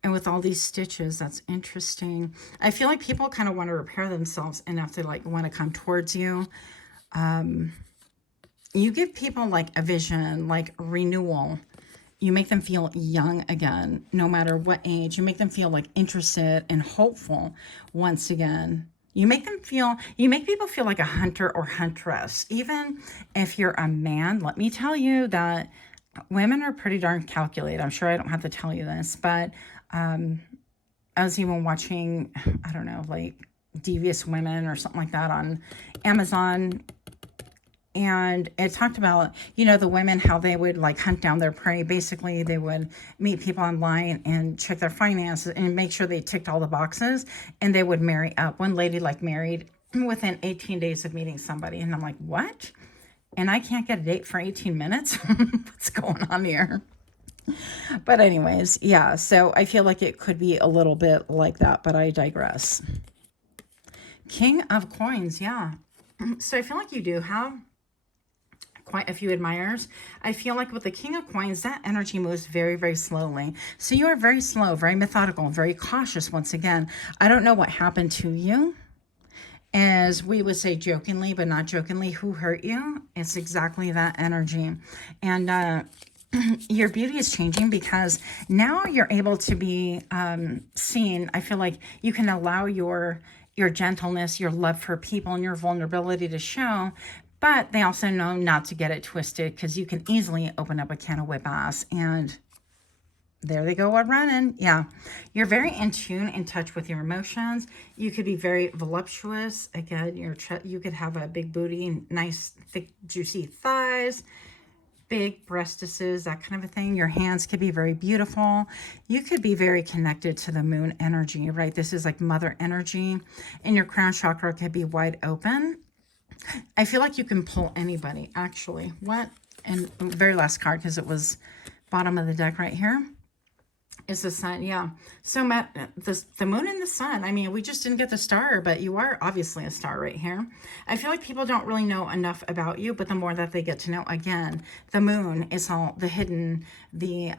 And with all these stitches, that's interesting. I feel like people kind of want to repair themselves enough to like want to come towards you. You give people like a vision, like renewal. You make them feel young again, no matter what age. You make them feel like interested and hopeful once again. You make people feel like a hunter or huntress. Even if you're a man, let me tell you that women are pretty darn calculated. I'm sure I don't have to tell you this, but I was even watching, I don't know, like Devious Women or something like that on Amazon. And it talked about, you know, the women, how they would like hunt down their prey. Basically, they would meet people online and check their finances and make sure they ticked all the boxes, and they would marry up. One lady like married within 18 days of meeting somebody. And I'm like, what? And I can't get a date for 18 minutes? What's going on here? But anyways, yeah, so I feel like it could be a little bit like that, but I digress. King of Coins, yeah. So I feel like you do have quite a few admirers. I feel like with the King of Coins, that energy moves very, very slowly. So you are very slow, very methodical, very cautious once again. I don't know what happened to you. As we would say jokingly, but not jokingly, who hurt you? It's exactly that energy. And your beauty is changing because now you're able to be seen. I feel like you can allow your gentleness, your love for people, and your vulnerability to show, but they also know not to get it twisted because you can easily open up a can of whip ass, and there they go, running. Yeah, you're very in tune, in touch with your emotions. You could be very voluptuous. Again, you could have a big booty, nice, thick, juicy thighs, big breastises, that kind of a thing. Your hands could be very beautiful. You could be very connected to the moon energy, right? This is like mother energy, and your crown chakra could be wide open. I feel like you can pull anybody, actually. What? And the very last card, because it was bottom of the deck right here, is the sun. Yeah. So the moon and the sun, I mean, we just didn't get the star, but you are obviously a star right here. I feel like people don't really know enough about you, but the more that they get to know, again, the moon is all the hidden, the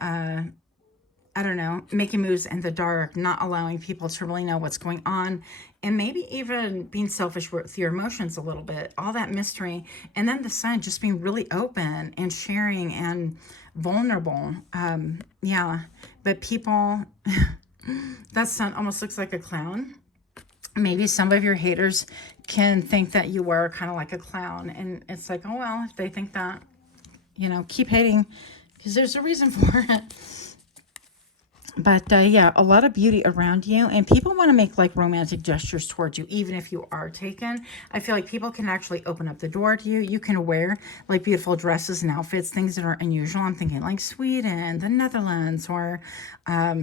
I don't know, making moves in the dark, not allowing people to really know what's going on, and maybe even being selfish with your emotions a little bit, all that mystery. And then the sun just being really open and sharing and vulnerable. Yeah, but people, that sun almost looks like a clown. Maybe some of your haters can think that you are kind of like a clown, and it's like, oh, well, if they think that, you know, keep hating because there's a reason for it. But yeah, a lot of beauty around you, and people want to make like romantic gestures towards you, even if you are taken. I feel like people can actually open up the door to you. You can wear like beautiful dresses and outfits, things that are unusual. I'm thinking like Sweden, the Netherlands, or I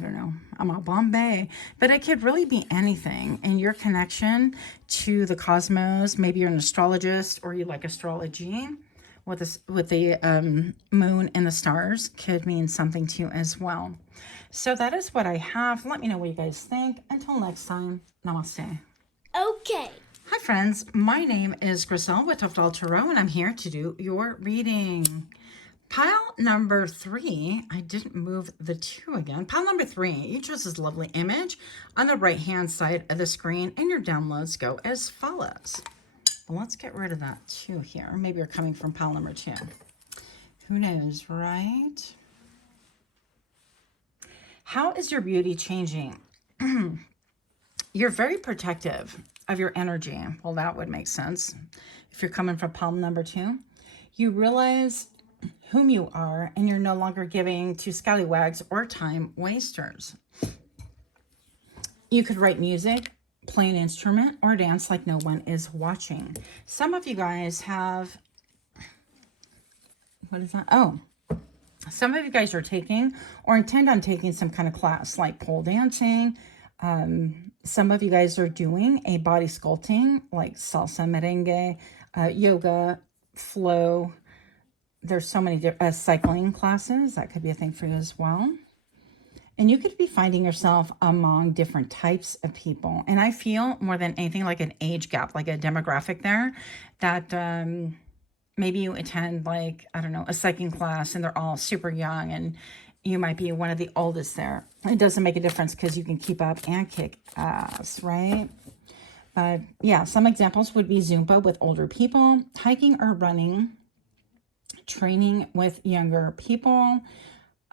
don't know, I'm at Bombay, but it could really be anything. And your connection to the cosmos, maybe you're an astrologist or you like astrology, with the moon and the stars could mean something to you as well. So that is what I have. Let me know what you guys think. Until next time, namaste. Okay. Hi friends, my name is Griselle with Toughdolltarot, and I'm here to do your reading. Pile number 3, I didn't move the 2 again. Pile number 3, you chose this lovely image on the right hand side of the screen, and your downloads go as follows. Well, let's get rid of that 2 here. Maybe you're coming from pile number 2. Who knows, right? How is your beauty changing? You're very protective of your energy. Well, that would make sense if you're coming from pile number 2. You realize whom you are, and you're no longer giving to scallywags or time wasters. You could write music, play an instrument, or dance like no one is watching. Some of you guys have, what is that? Oh, some of you guys are taking or intend on taking some kind of class like pole dancing. Some of you guys are doing a body sculpting like salsa, merengue, yoga, flow. There's so many different cycling classes. That could be a thing for you as well. And you could be finding yourself among different types of people. And I feel more than anything like an age gap, like a demographic there, that maybe you attend like, I don't know, a cycling class and they're all super young and you might be one of the oldest there. It doesn't make a difference because you can keep up and kick ass, right? But yeah, some examples would be Zumba with older people, hiking or running, training with younger people,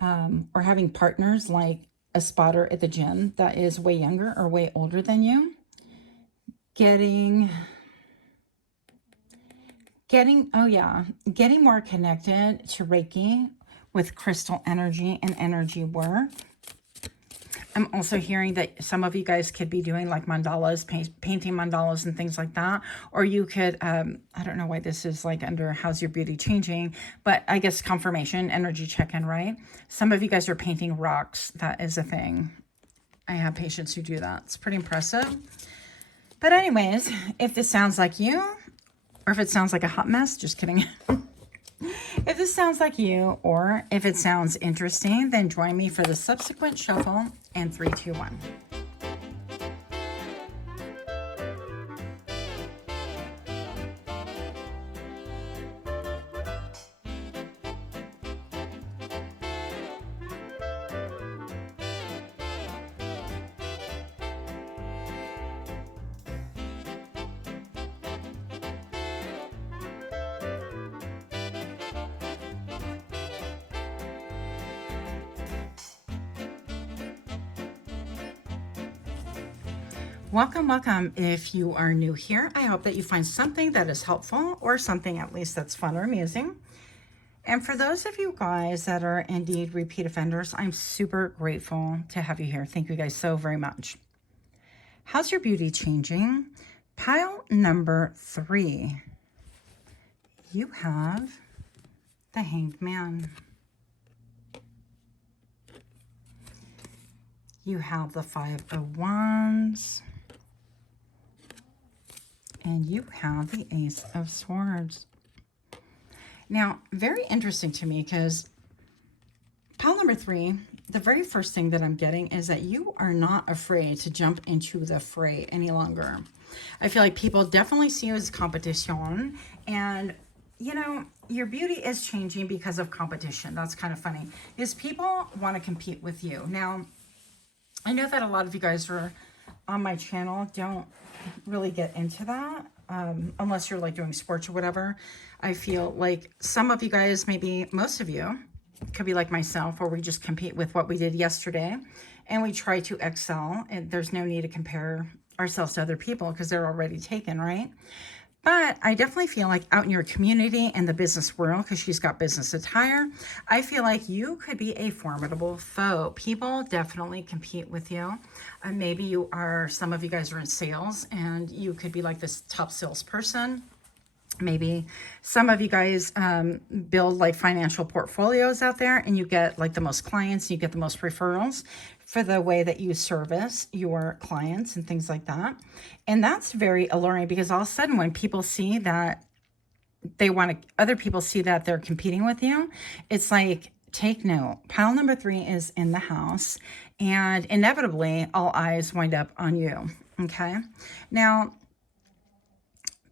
or having partners like a spotter at the gym that is way younger or way older than you. getting more connected to Reiki with crystal energy and energy work. I'm also hearing that some of you guys could be doing like mandalas, painting mandalas and things like that. Or you could, I don't know why this is like under how's your beauty changing, but I guess confirmation, energy check-in, right? Some of you guys are painting rocks. That is a thing. I have patients who do that. It's pretty impressive. But anyways, if this sounds like you, or if it sounds like a hot mess, just kidding. If this sounds like you, or if it sounds interesting, then join me for the subsequent shuffle in 3, 2, 1. Welcome, welcome. If you are new here, I hope that you find something that is helpful or something at least that's fun or amusing. And for those of you guys that are indeed repeat offenders, I'm super grateful to have you here. Thank you guys so very much. How's your beauty changing? Pile number 3. You have the Hanged Man. You have the 5 of Wands. And you have the Ace of Swords. Now, very interesting to me because pile number 3, the very first thing that I'm getting is that you are not afraid to jump into the fray any longer. I feel like people definitely see you as competition, and you know, your beauty is changing because of competition. That's kind of funny, is people want to compete with you. Now, I know that a lot of you guys are on my channel don't really get into that unless you're like doing sports or whatever. I feel like some of you guys, maybe most of you, could be like myself, where we just compete with what we did yesterday and we try to excel, and there's no need to compare ourselves to other people because they're already taken, right? But I definitely feel like out in your community and the business world, because she's got business attire, I feel like you could be a formidable foe. People definitely compete with you. Maybe you are, some of you guys are in sales and you could be like this top salesperson. Maybe some of you guys build like financial portfolios out there and you get like the most clients, you get the most referrals for the way that you service your clients and things like that. And that's very alluring because all of a sudden when people see that they want to, other people see that they're competing with you, it's like, take note. Pile number 3 is in the house and inevitably all eyes wind up on you. Okay. Now,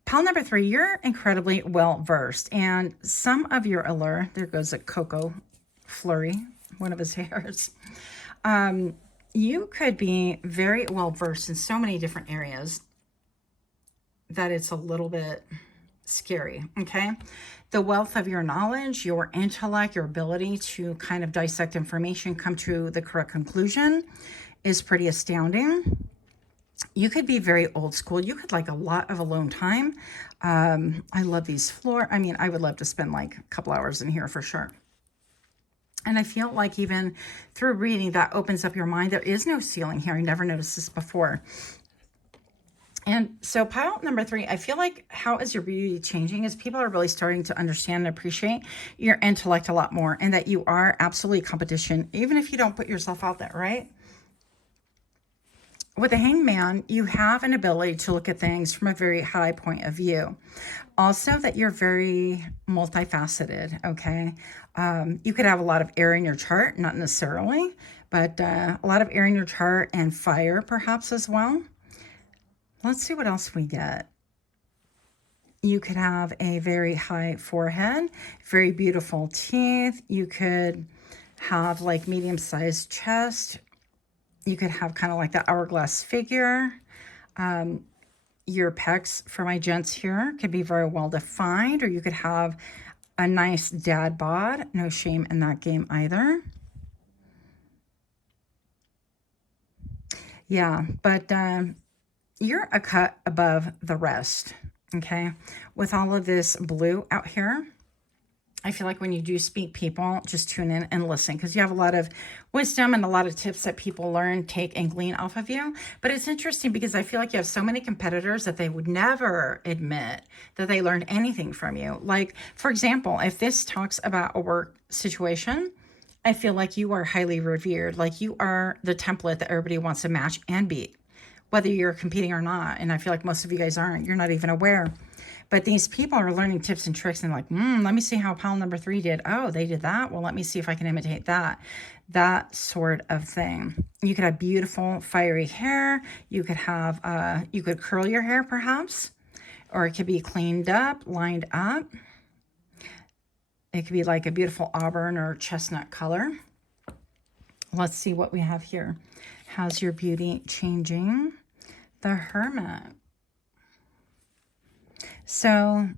pile number 3, you're incredibly well versed, and some of your allure, there goes a Coco Flurry, one of his hairs. You could be very well versed in so many different areas that it's a little bit scary, okay? The wealth of your knowledge, your intellect, your ability to kind of dissect information, come to the correct conclusion is pretty astounding. You could be very old school. You could like a lot of alone time. I love these floor. I mean, I would love to spend like a couple hours in here for sure. And I feel like even through reading, that opens up your mind. There is no ceiling here. I never noticed this before. And so pile number 3, I feel like how is your beauty changing is people are really starting to understand and appreciate your intellect a lot more, and that you are absolutely competition, even if you don't put yourself out there, right? With the Hanged Man, you have an ability to look at things from a very high point of view. Also that you're very multifaceted, okay? You could have a lot of air in your chart, not necessarily, but a lot of air in your chart and fire perhaps as well. Let's see what else we get. You could have a very high forehead, very beautiful teeth. You could have like medium-sized chest. You could have kind of like the hourglass figure. Your pecs, for my gents here, could be very well defined, or you could have a nice dad bod. No shame in that game either. Yeah, but you're a cut above the rest, okay? With all of this blue out here, I feel like when you do speak, people just tune in and listen because you have a lot of wisdom and a lot of tips that people learn, take, and glean off of you. But it's interesting because I feel like you have so many competitors that they would never admit that they learned anything from you. Like, for example, if this talks about a work situation, I feel like you are highly revered. Like you are the template that everybody wants to match and beat, whether you're competing or not. And I feel like most of you guys aren't. You're not even aware. But these people are learning tips and tricks and like, let me see how pile number 3 did. Oh, they did that. Well, let me see if I can imitate that. That sort of thing. You could have beautiful, fiery hair. You could have, you could curl your hair perhaps, or it could be cleaned up, lined up. It could be like a beautiful auburn or chestnut color. Let's see what we have here. How's your beauty changing? The Hermit. So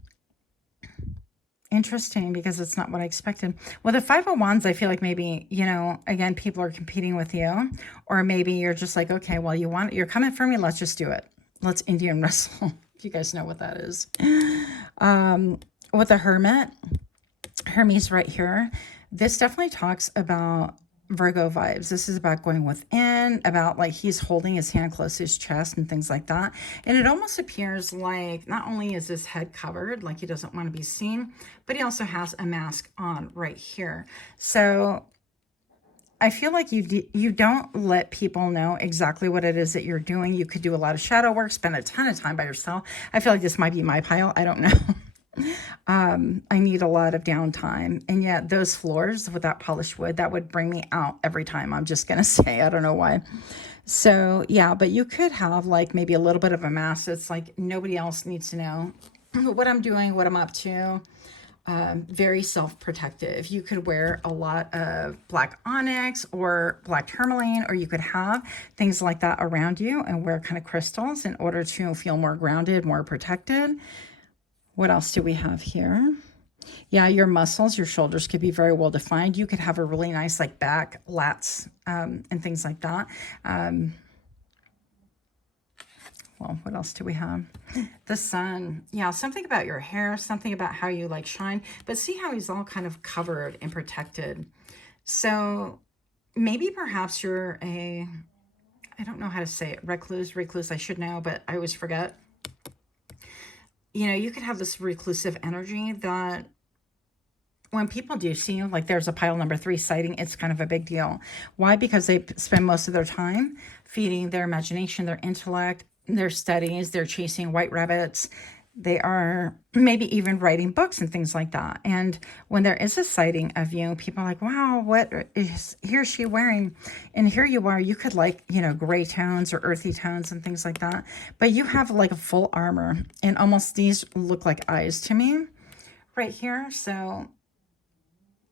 interesting because it's not what I expected. Well, the Five of Wands, I feel like maybe, you know, again, people are competing with you, or maybe you're just like, okay, well, you're coming for me. Let's just do it. Let's Indian wrestle. You guys know what that is. With the Hermit, Hermes right here. This definitely talks about Virgo vibes. This is about going within, about like he's holding his hand close to his chest and things like that. And it almost appears like not only is his head covered, like he doesn't want to be seen, but he also has a mask on right here. So I feel like you don't let people know exactly what it is that you're doing. You could do a lot of shadow work, spend a ton of time by yourself. I feel like this might be my pile. I don't know. I need a lot of downtime. And yet those floors with that polished wood, that would bring me out every time. I'm just going to say, I don't know why. So yeah, but you could have like maybe a little bit of a mask. It's like nobody else needs to know what I'm doing, what I'm up to. Very self-protective. You could wear a lot of black onyx or black tourmaline, or you could have things like that around you and wear kind of crystals in order to feel more grounded, more protected. What else do we have here? Yeah, your muscles, your shoulders could be very well defined. You could have a really nice like back, lats, and things like that. Well, what else do we have? The sun. Yeah, something about your hair, something about how you like shine. But see how he's all kind of covered and protected. So maybe perhaps you're I don't know how to say it, recluse, I should know, but I always forget. You know, you could have this reclusive energy that when people do see you, like there's a pile number 3 sighting, it's kind of a big deal. Why? Because they spend most of their time feeding their imagination, their intellect, their studies, they're chasing white rabbits. They are maybe even writing books and things like that. And when there is a sighting of you, people are like, wow, what is he or she wearing? And here you are, you could like, you know, gray tones or earthy tones and things like that. But you have like a full armor and almost these look like eyes to me right here. So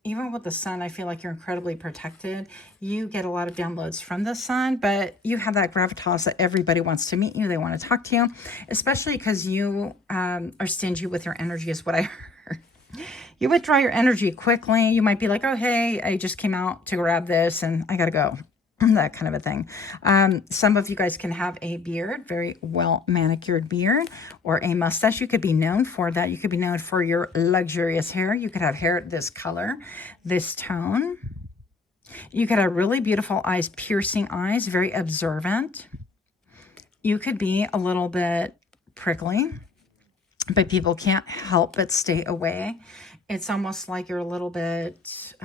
even with the sun, I feel like you're incredibly protected. You get a lot of downloads from the sun, but you have that gravitas that everybody wants to meet you. They want to talk to you, especially because you are stingy with your energy is what I heard. You withdraw your energy quickly. You might be like, oh, hey, I just came out to grab this and I got to go. That kind of a thing. Some of you guys can have a beard, very well manicured beard, or a mustache. You could be known for that. You could be known for your luxurious hair. You could have hair this color, this tone. You could have really beautiful eyes, piercing eyes, very observant. You could be a little bit prickly, but people can't help but stay away. It's almost like you're a little bit,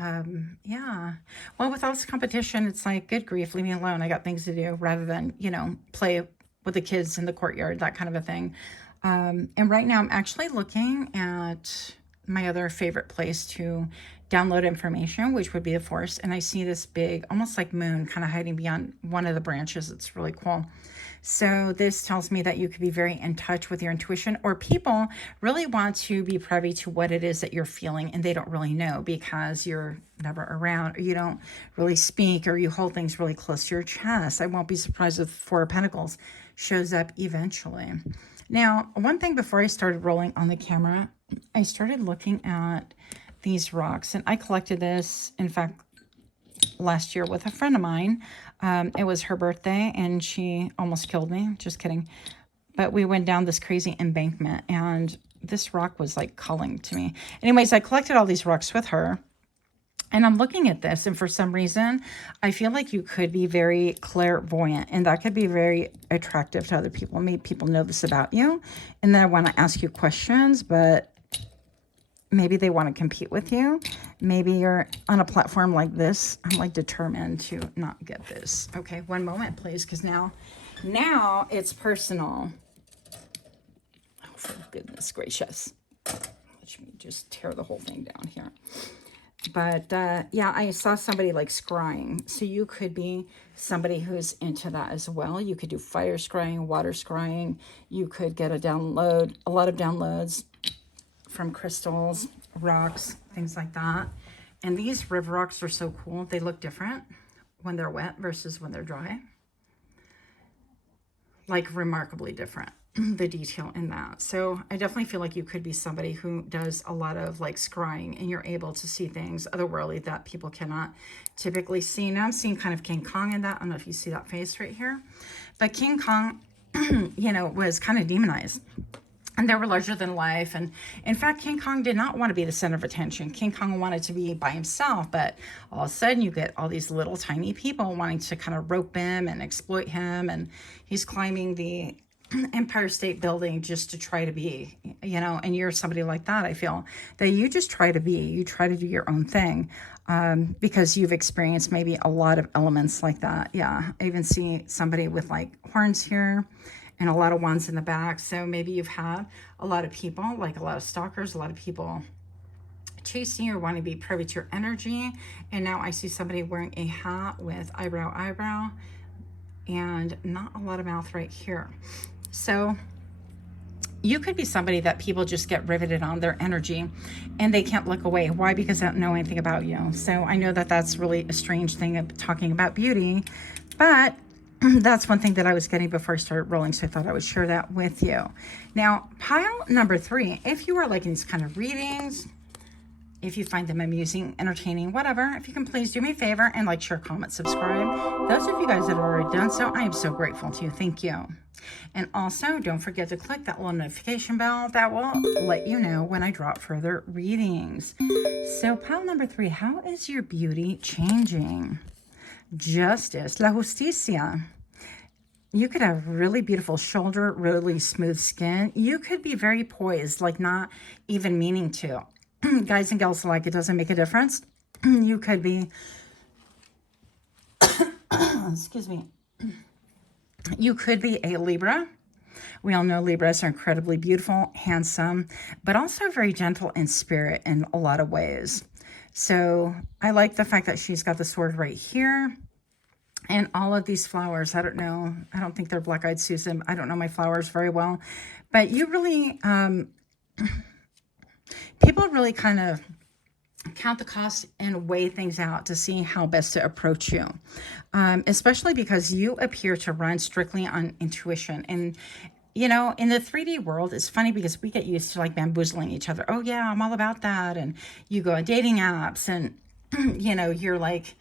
yeah. Well, with all this competition, it's like, good grief, leave me alone. I got things to do rather than, you know, play with the kids in the courtyard, that kind of a thing. And right now I'm actually looking at my other favorite place to download information, which would be a forest. And I see this big, almost like moon kind of hiding beyond one of the branches. It's really cool. So this tells me that you could be very in touch with your intuition, or people really want to be privy to what it is that you're feeling and they don't really know because you're never around, or you don't really speak, or you hold things really close to your chest. I won't be surprised if 4 of Pentacles shows up eventually. Now, one thing before I started rolling on the camera, I started looking at these rocks, and I collected this. In fact, last year with a friend of mine. It was her birthday and she almost killed me. Just kidding. But we went down this crazy embankment and this rock was like calling to me. Anyways, I collected all these rocks with her. And I'm looking at this, and for some reason, I feel like you could be very clairvoyant, and that could be very attractive to other people. Maybe people know this about you, and then I want to ask you questions, but maybe they want to compete with you. Maybe you're on a platform like this. I'm like determined to not get this. Okay, one moment, please, because now it's personal. Oh, for goodness gracious. Let me just tear the whole thing down here. But yeah, I saw somebody like scrying. So you could be somebody who's into that as well. You could do fire scrying, water scrying. You could get a lot of downloads from crystals, rocks, things like that. And these river rocks are so cool. They look different when they're wet versus when they're dry. Like remarkably different. The detail in that. So I definitely feel like you could be somebody who does a lot of like scrying and you're able to see things otherworldly that people cannot typically see. Now I'm seeing kind of King Kong in that. I don't know if you see that face right here, but King Kong, you know, was kind of demonized and they were larger than life. And in fact, King Kong did not want to be the center of attention. King Kong wanted to be by himself, but all of a sudden you get all these little tiny people wanting to kind of rope him and exploit him. And he's climbing the Empire State Building just to try to be, you know, and you're somebody like that. I feel that you just try to be, you try to do your own thing because you've experienced maybe a lot of elements like that. Yeah, I even see somebody with like horns here and a lot of wands in the back. So maybe you've had a lot of people, like a lot of stalkers, a lot of people chasing you or wanting to be privy to your energy. And now I see somebody wearing a hat with eyebrow, and not a lot of mouth right here. So you could be somebody that people just get riveted on their energy and they can't look away. Why? Because they don't know anything about you. So I know that that's really a strange thing of talking about beauty, but that's one thing that I was getting before I started rolling. So I thought I would share that with you. Now, pile number 3, if you are liking these kind of readings, if you find them amusing, entertaining, whatever, if you can please do me a favor and like, share, comment, subscribe. Those of you guys that have already done so, I am so grateful to you. Thank you. And also, don't forget to click that little notification bell. That will let you know when I drop further readings. So pile number 3, how is your beauty changing? Justice, la justicia. You could have really beautiful shoulder, really smooth skin. You could be very poised, like not even meaning to. Guys and gals alike, it doesn't make a difference. You could be, excuse me, you could be a Libra. We all know Libras are incredibly beautiful, handsome, but also very gentle in spirit in a lot of ways. So I like the fact that she's got the sword right here. And all of these flowers, I don't know. I don't think they're black-eyed Susan. I don't know my flowers very well. But you really, people really kind of count the cost and weigh things out to see how best to approach you. Especially because you appear to run strictly on intuition. And, you know, in the 3D world, it's funny because we get used to like bamboozling each other. Oh, yeah, I'm all about that. And you go on dating apps and, you know, you're like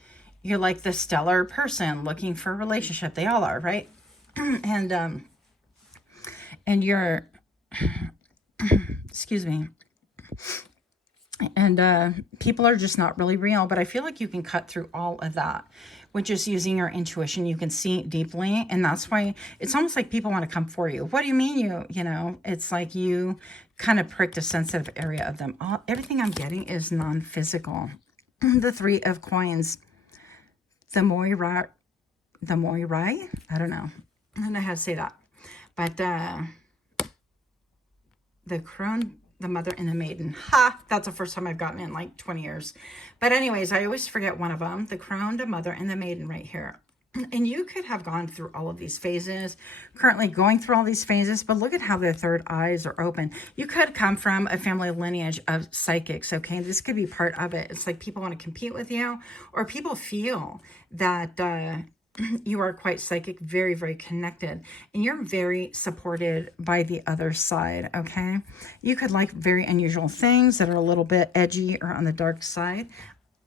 the stellar person looking for a relationship. They all are, right? And you're, excuse me. And people are just not really real, but I feel like you can cut through all of that with just using your intuition. You can see deeply, and that's why it's almost like people want to come for you. What do you mean you know, it's like you kind of pricked a sensitive area of them. Everything I'm getting is non-physical. The 3 of coins. The Moirai, I don't know how to say that, but the crone, the mother, and the maiden. Ha! That's the first time I've gotten it in like 20 years. But anyways, I always forget one of them. The crone, the mother, and the maiden right here. And you could have gone through all of these phases, currently going through all these phases, but look at how their third eyes are open. You could come from a family lineage of psychics, okay? This could be part of it. It's like people want to compete with you, or people feel that you are quite psychic, very, very connected, and you're very supported by the other side, okay? You could like very unusual things that are a little bit edgy or on the dark side.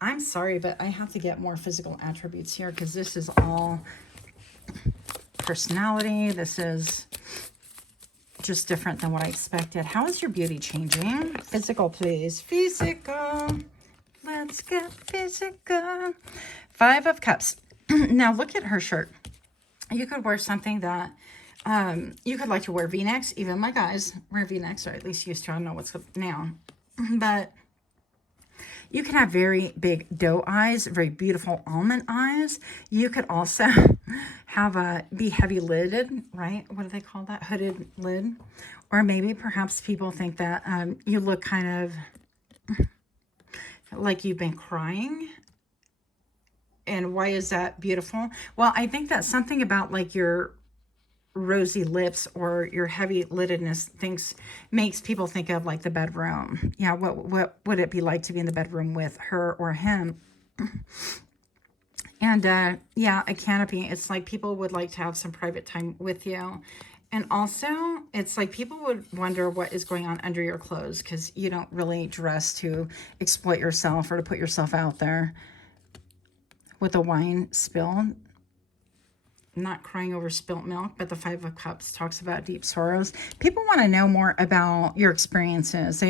I'm sorry, but I have to get more physical attributes here because this is all personality. This is just different than what I expected. How is your beauty changing? Physical, please. Physical. Let's get physical. 5 of Cups. Now look at her shirt. You could wear something that, you could like to wear V-necks. Even my guys wear V-necks, or at least used to. I don't know what's up now. But you can have very big doe eyes, very beautiful almond eyes. You could also have be heavy lidded, right? What do they call that? Hooded lid. Or maybe perhaps people think that you look kind of like you've been crying. And why is that beautiful? Well, I think that something about like your rosy lips or your heavy liddedness makes people think of like the bedroom. Yeah, what would it be like to be in the bedroom with her or him? And yeah, a canopy. It's like people would like to have some private time with you. And also, it's like people would wonder what is going on under your clothes because you don't really dress to exploit yourself or to put yourself out there. With a wine spill, not crying over spilt milk, but the 5 of Cups talks about deep sorrows. People want to know more about your experiences.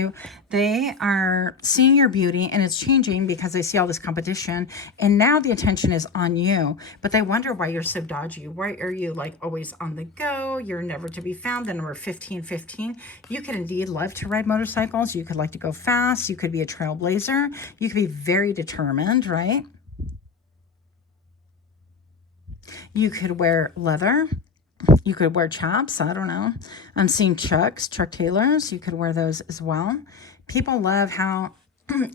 They are seeing your beauty, and it's changing because they see all this competition, and now the attention is on you, but they wonder why you're so dodgy. Why are you like always on the go? You're never to be found. The number 1515. You could indeed love to ride motorcycles. You could like to go fast. You could be a trailblazer. You could be very determined, right? You could wear leather. You could wear chaps. I don't know. I'm seeing Chuck Taylors. You could wear those as well. People love how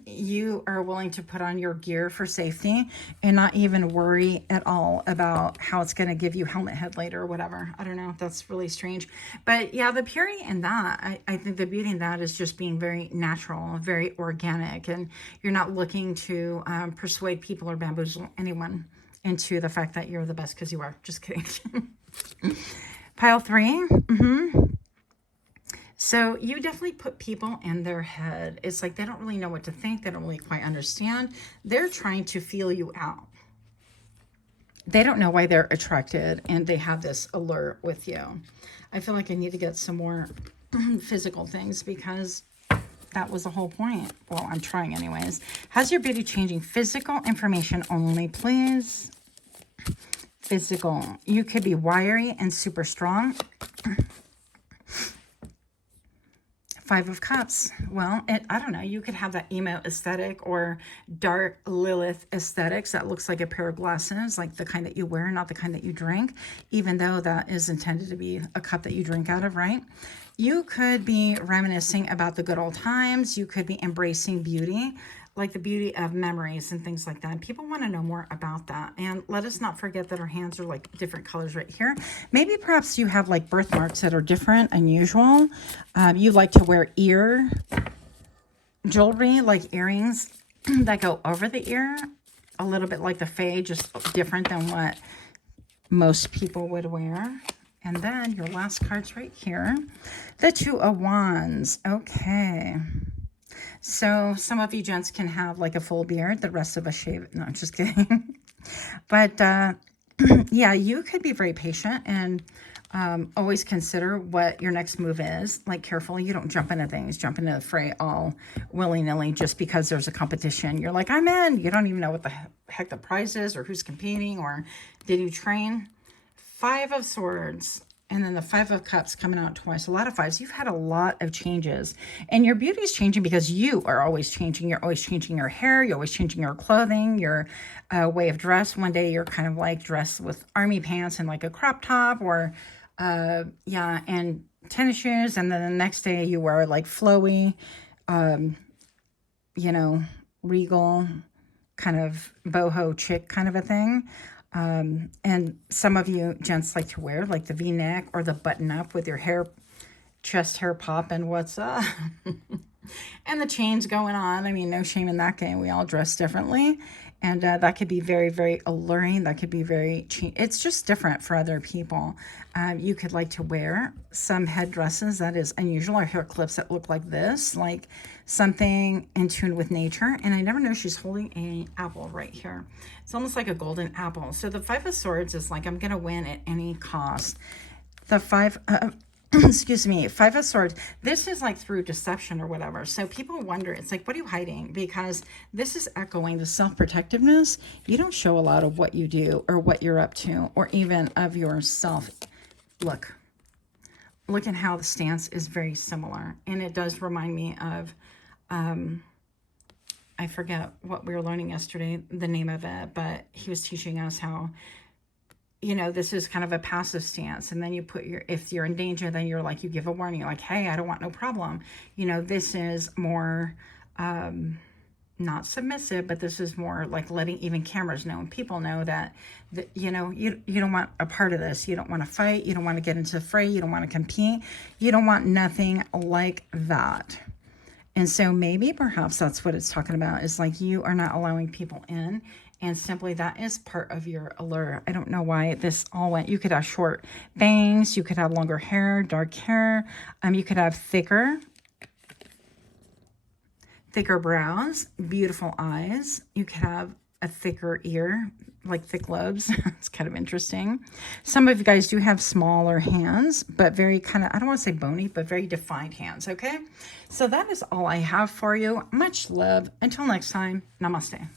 you are willing to put on your gear for safety and not even worry at all about how it's going to give you helmet head later or whatever. I don't know. That's really strange. But yeah, the purity in that, I think the beauty in that is just being very natural, very organic. And you're not looking to persuade people or bamboozle anyone into the fact that you're the best because you are. Just kidding. Pile 3. So you definitely put people in their head. It's like they don't really know what to think. They don't really quite understand. They're trying to feel you out. They don't know why they're attracted, and they have this allure with you. I feel like I need to get some more physical things because that was the whole point. Well, I'm trying anyways. How's your beauty changing? Physical information only, please. Physical. You could be wiry and super strong. 5 of Cups. Well, I don't know. You could have that emo aesthetic or dark Lilith aesthetics. That looks like a pair of glasses, like the kind that you wear, not the kind that you drink, even though that is intended to be a cup that you drink out of, right? You could be reminiscing about the good old times. You could be embracing beauty, like the beauty of memories and things like that. And people want to know more about that. And let us not forget that our hands are like different colors right here. Maybe perhaps you have like birthmarks that are different, unusual. You like to wear ear jewelry, like earrings that go over the ear, a little bit like the Fae, just different than what most people would wear. And then your last card's right here. The 2 of Wands. Okay. So some of you gents can have like a full beard. The rest of us shave it. No, I'm just kidding. But yeah, you could be very patient and always consider what your next move is. Like carefully. You don't jump into things. Jump into the fray all willy-nilly just because there's a competition. You're like, I'm in. You don't even know what the heck the prize is or who's competing or did you train? 5 of Swords, and then the 5 of Cups coming out twice. A lot of 5s. You've had a lot of changes, and your beauty is changing because you are always changing. You're always changing your hair. You're always changing your clothing, your way of dress. One day you're kind of like dressed with army pants and like a crop top, or yeah, and tennis shoes, and then the next day you wear like flowy, you know, regal, kind of boho chick kind of a thing. And some of you gents like to wear like the V-neck or the button up with your hair, chest hair popping. What's up? And the chains going on. I mean, no shame in that game. We all dress differently. And that could be very, very alluring. That could be very, it's just different for other people. You could like to wear some headdresses that is unusual, or hair clips that look like this, like something in tune with nature. And I never know, she's holding an apple right here. It's almost like a golden apple. So the Five of Swords is like, I'm going to win at any cost. The excuse me, Five of Swords, this is like through deception or whatever. So people wonder, it's like, what are you hiding? Because this is echoing the self-protectiveness. You don't show a lot of what you do or what you're up to, or even of yourself. Look at how the stance is very similar. And it does remind me of, I forget what we were learning yesterday, the name of it, but he was teaching us how, you know, this is kind of a passive stance. And then you put if you're in danger, then you're like, you give a warning. You're like, hey, I don't want no problem. You know, this is more, not submissive, but this is more like letting even cameras know and people know that, you know, you don't want a part of this. You don't want to fight. You don't want to get into a fray. You don't want to compete. You don't want nothing like that. And so maybe perhaps that's what it's talking about, is like you are not allowing people in. And simply that is part of your allure. I don't know why this all went. You could have short bangs. You could have longer hair, dark hair. You could have thicker brows, beautiful eyes. You could have a thicker ear, like thick lobes. It's kind of interesting. Some of you guys do have smaller hands, but very kind of, I don't want to say bony, but very defined hands, okay? So that is all I have for you. Much love. Until next time, namaste.